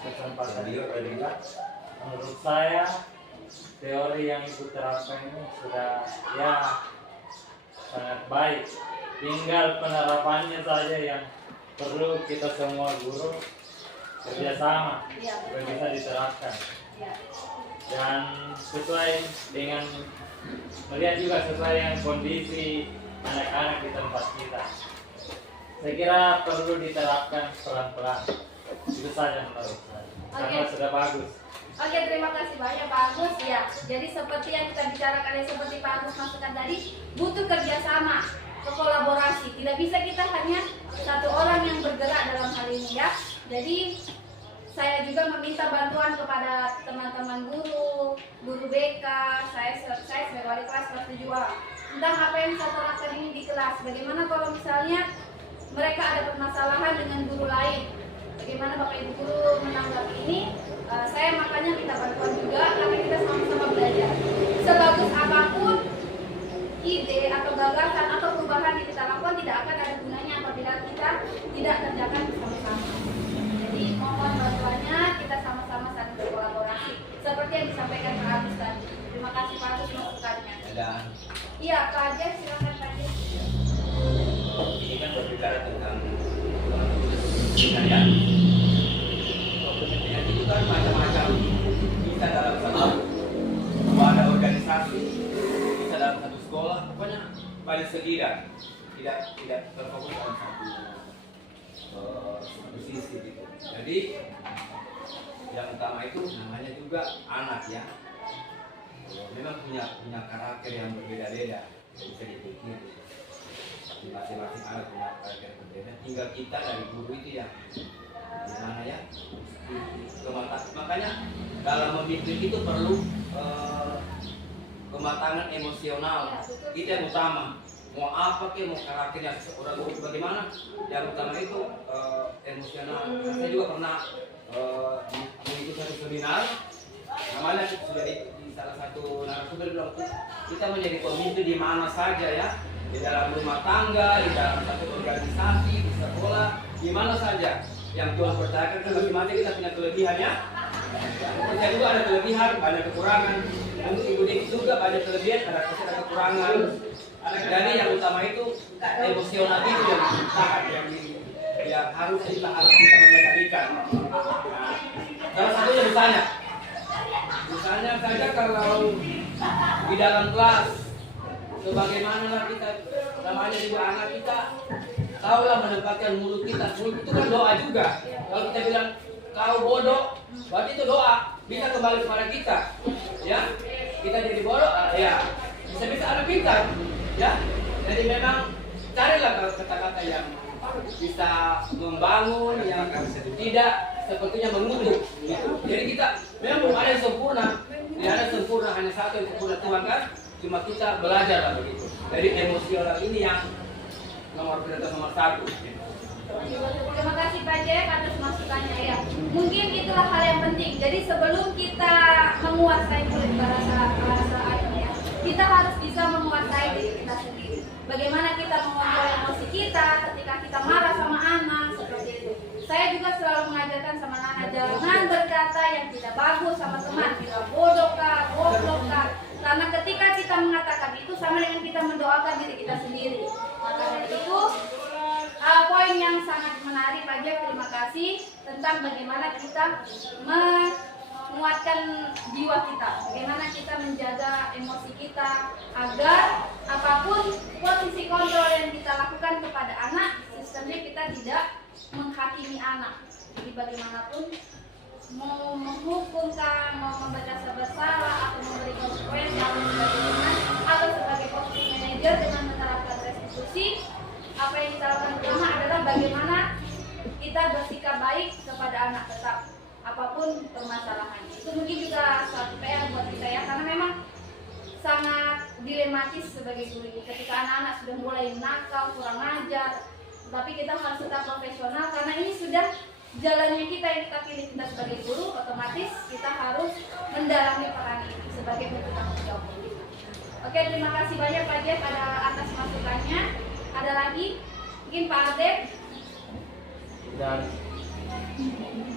kesempatan ini. Menurut saya teori yang ibu terapkan ini sudah ya sangat baik. Tinggal penerapannya saja yang perlu kita semua guru kerjasama supaya bisa diterapkan. Dan sesuai dengan melihat juga sesuai dengan kondisi anak-anak di tempat kita. Saya kira perlu diterapkan pelan-pelan. Itu saja menurut saya. Karena sudah bagus. Oke, terima kasih banyak Pak Agus ya. Jadi seperti yang kita bicarakan ya, seperti Pak Agus masukkan tadi, butuh kerjasama, kolaborasi. Tidak bisa kita hanya satu orang yang bergerak dalam hal ini ya. Jadi saya juga meminta bantuan kepada teman-teman guru BK, saya sebagai wali kelas kelas 7 tentang apa yang saya terapkan ini di kelas. Bagaimana kalau misalnya mereka ada permasalahan dengan guru lain, bagaimana Bapak Ibu guru menanggapi ini? Saya makanya minta bantuan juga karena kita sama-sama belajar. Sebagus apapun ide atau gagasan atau perubahan yang kita lakukan, tidak akan ada gunanya apabila kita tidak kerjakan bersama-sama. Jadi mohon bantuannya, kita sama-sama saling berkolaborasi seperti yang disampaikan Pak Agus tadi. Terima kasih Pak Agus masukannya. Iya Pak Ajeng, silakan Pak Ajeng. Ini kan berbicara tentang dokumen itu kan macam-macam, bisa dalam satu wadah organisasi, bisa dalam satu sekolah, pokoknya banyak segi dan tidak terfokus dalam satu sisi gitu. Jadi yang utama itu namanya juga anak ya, memang punya karakter yang berbeda-beda, bisa dipikir gitu. Masing-masing anak punya karakter yang berbeda, tinggal kita dari guru itu yang gimana ya makanya dalam memimpin itu perlu kematangan emosional, itu yang utama. Mau apa ke, mau karakternya seorang guru bagaimana, yang utama itu emosional. Saya juga pernah mengikuti satu seminar, namanya sudah di salah satu narasumber bilang kita menjadi pemimpin di mana saja ya, di dalam rumah tangga, di dalam satu organisasi, di sekolah, di mana saja. Yang Tuhan percayakan kan masing-masing kita punya kelebihan ya. Percaya juga ada kelebihan, ada kekurangan. Untuk ibu Diki juga banyak kelebihan, ada kekurangan. Jadi yang utama itu emosional itu yang tahan, yang harus kita mengendalikan. Nah, salah satunya misalnya saja kalau di dalam kelas, sebagaimana kita namanya juga anak kita. Tahulah menempatkan mulut kita. Mulut itu kan doa juga. Kalau kita bilang kau bodoh, berarti itu doa. Bisa kembali kepada kita. Ya, kita jadi bodoh, ya bisa anak pintar. Ya, jadi memang carilah kata-kata yang bisa membangun, yang tidak sepertinya mengutuk. Gitu. Jadi kita memang belum ada yang sempurna. Tidak ada yang sempurna, hanya satu yang sempurna Tuhan kan. Cuma kita belajar lah begitu. Jadi emosional ini yang prioritas nomor 1. Terima kasih Pak Jack atas masukannya ya. Mungkin itulah hal yang penting. Jadi sebelum kita menguasai kulit bahasa ayam ya, kita harus bisa menguasai diri kita sendiri. Bagaimana kita mengontrol emosi kita ketika kita marah sama anak seperti itu. Saya juga selalu mengajarkan sama anak jangan berkata yang tidak bagus sama teman, tidak bodoh kah, goblok kah. Karena ketika kita mengatakan itu sama dengan kita mendoakan diri kita sendiri. Maka dari itu poin yang sangat menarik Pak Jack, terima kasih tentang bagaimana kita menguatkan jiwa kita, bagaimana kita menjaga emosi kita agar apapun posisi kontrol yang kita lakukan kepada anak, sistemnya kita tidak menghakimi anak. Jadi bagaimanapun mau menghukumkan, mau membaca bersalah atau memberi konsekuensi atau sebagai posisi manajer dengan menerapkan restitusi, apa yang kita lakukan pertama adalah bagaimana kita bersikap baik kepada anak tetap apapun permasalahannya. Itu mungkin juga suatu PR buat kita ya, karena memang sangat dilematis sebagai guru ini ketika anak-anak sudah mulai nakal, kurang ajar, tapi kita harus tetap profesional karena ini sudah jalannya kita yang kita pilih. Kita sebagai guru otomatis kita harus mendalami peran ini sebagai bentuk tanggung jawab. Oke, terima kasih banyak Pak Jeff atas masukannya. Ada lagi? Mungkin Pak Adek? Dan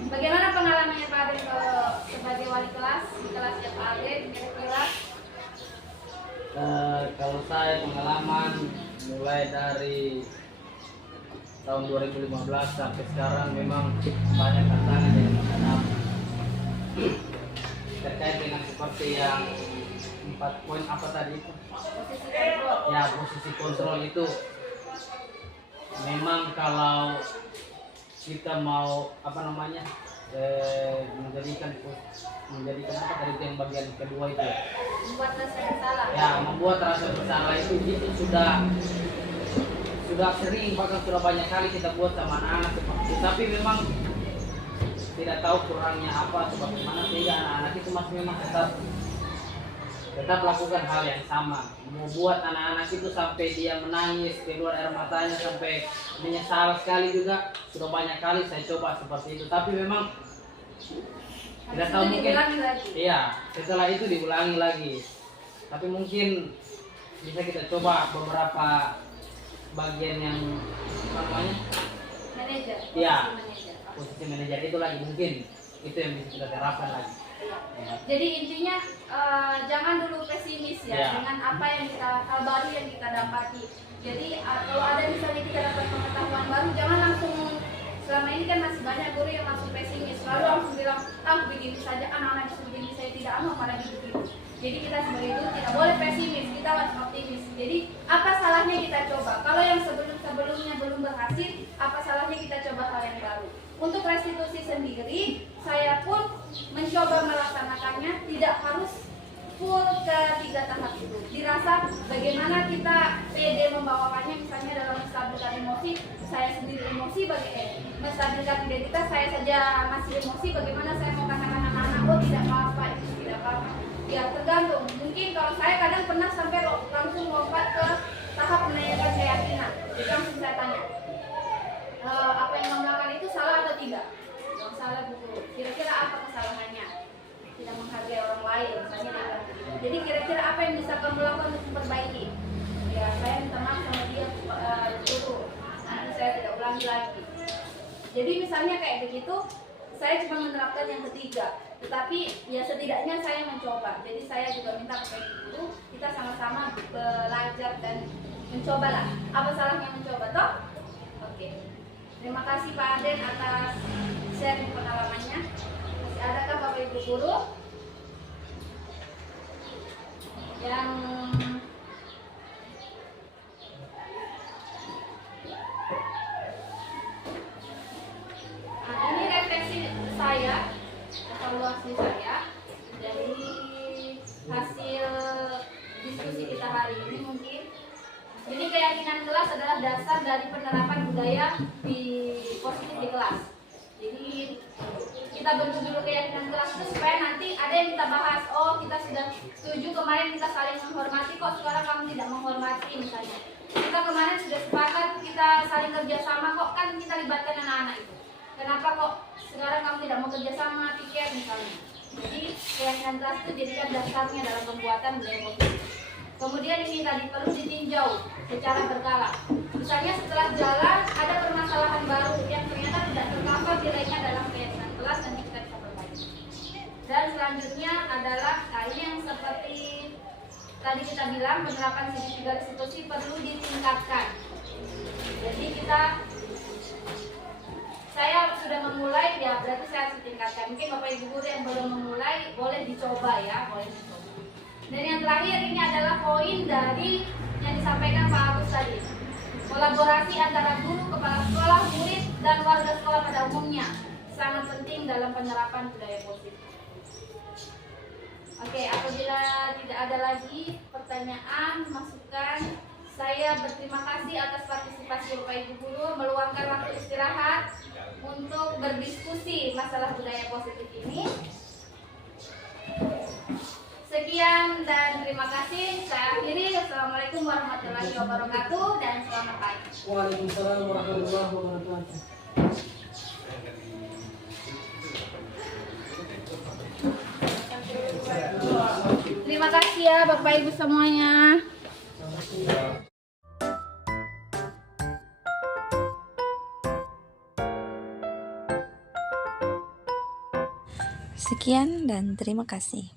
Bagaimana pengalamannya Pak Aden sebagai wali kelas di kelasnya Pak Aden kira-kira? Kalau saya pengalaman mulai dari tahun 2015 sampai sekarang memang banyak tantangan yang menghadapi terkait dengan seperti yang 4 poin apa tadi itu Posisi kontrol. ya, posisi kontrol itu memang kalau kita mau apa namanya menjadikan apa tadi itu yang bagian kedua itu Membuat rasa bersalah. ya, membuat rasa bersalah itu sudah sering, bahkan sudah banyak kali kita buat sama anak-anak seperti itu, tapi memang tidak tahu kurangnya apa atau bagaimana sehingga anak-anak itu masih memang tetap lakukan hal yang sama, membuat anak-anak itu sampai dia menangis, keluar air matanya, sampai menyesal sekali juga. Sudah banyak kali saya coba seperti itu, tapi memang tidak tahu, mungkin iya setelah itu diulangi lagi, tapi mungkin bisa kita coba beberapa bagian yang apa namanya Manajer. Iya. Manajer. posisi manajer itu lagi, mungkin itu yang bisa kita terapkan lagi. Ya. Jadi intinya jangan dulu pesimis ya, Ya. dengan apa yang hal baru yang kita dapati. Jadi kalau ada misalnya kita dapat pengetahuan baru, jangan langsung, selama ini kan masih banyak guru yang langsung pesimis, lalu langsung bilang begini saja, anak-anak begini saya tidak malah gitu. Jadi kita sebagai guru tidak boleh pesimis, kita harus optimis. Jadi apa salahnya kita coba? Kalau yang sebelumnya belum berhasil, apa salahnya kita coba hal yang baru? Untuk restitusi sendiri, saya pun mencoba melaksanakannya, tidak harus full ke 3 tahap itu. Dirasa bagaimana kita pede membawakannya, misalnya dalam menstabilkan emosi, saya sendiri emosi, menstabilkan identitas, saya saja masih emosi, bagaimana saya mau katakan anak-anak, oh tidak apa-apa, itu tidak apa-apa. Ya tergantung, mungkin kalau saya kadang pernah sampai langsung lompat ke tahap menanyakan keyakinan. Jadi langsung saya tanya, apa yang kamu lakukan itu salah atau tidak? Yang salah Bu, kira-kira apa kesalahannya? Tidak menghargai orang lain, misalnya dia bilang begitu. Jadi kira-kira apa yang bisa kamu lakukan untuk memperbaiki? Ya saya minta maaf sama dia dulu, nanti saya tidak ulangi lagi. Jadi misalnya kayak begitu, saya cuma menerapkan yang ketiga, tetapi ya setidaknya saya mencoba. Jadi saya juga minta kepada guru, kita sama-sama belajar dan mencobalah. Apa salahnya mencoba toh? Oke. Terima kasih Pak Aden atas sharing pengalamannya. Masih adakah Bapak Ibu guru yang ini refleksi saya, evaluasi saya dari hasil diskusi kita hari ini mungkin. Jadi keyakinan kelas adalah dasar dari penerapan budaya di positif di kelas. Jadi kita bentuk dulu keyakinan kelas itu supaya nanti ada yang kita bahas. Oh kita sudah setuju kemarin kita saling menghormati, kok sekarang kamu tidak menghormati misalnya. Kita kemarin sudah sepakat kita saling kerjasama, kok kan kita libatkan anak-anak itu. Kenapa kok sekarang kamu tidak mau kerjasama, pikir misalnya. Jadi keyakinan kelas itu jadikan dasarnya dalam pembuatan budaya positif. Kemudian ini tadi perlu ditinjau secara berkala. Misalnya setelah jalan ada permasalahan baru yang ternyata tidak tercover nilainya dalam keyakinan kelas dan kita bisa perbaiki. Dan selanjutnya adalah ini yang seperti tadi kita bilang, penerapan segitiga restitusi perlu ditingkatkan. Jadi saya sudah memulai, ya berarti saya harus tingkatkan. Mungkin Bapak Ibu guru yang belum memulai boleh dicoba ya, boleh dicoba. Dan yang terakhir ini adalah poin dari yang disampaikan Pak Agus tadi. Kolaborasi antara guru, kepala sekolah, murid, dan warga sekolah pada umumnya sangat penting dalam penerapan budaya positif. Oke, apabila tidak ada lagi pertanyaan, masukan, saya berterima kasih atas partisipasi Bapak Ibu guru meluangkan waktu istirahat untuk berdiskusi masalah budaya positif ini. Sekian dan terima kasih. Saya akhiri. Assalamualaikum warahmatullahi wabarakatuh dan selamat pagi. Waalaikumsalam warahmatullahi wabarakatuh. Terima kasih ya Bapak Ibu semuanya. Sekian dan terima kasih.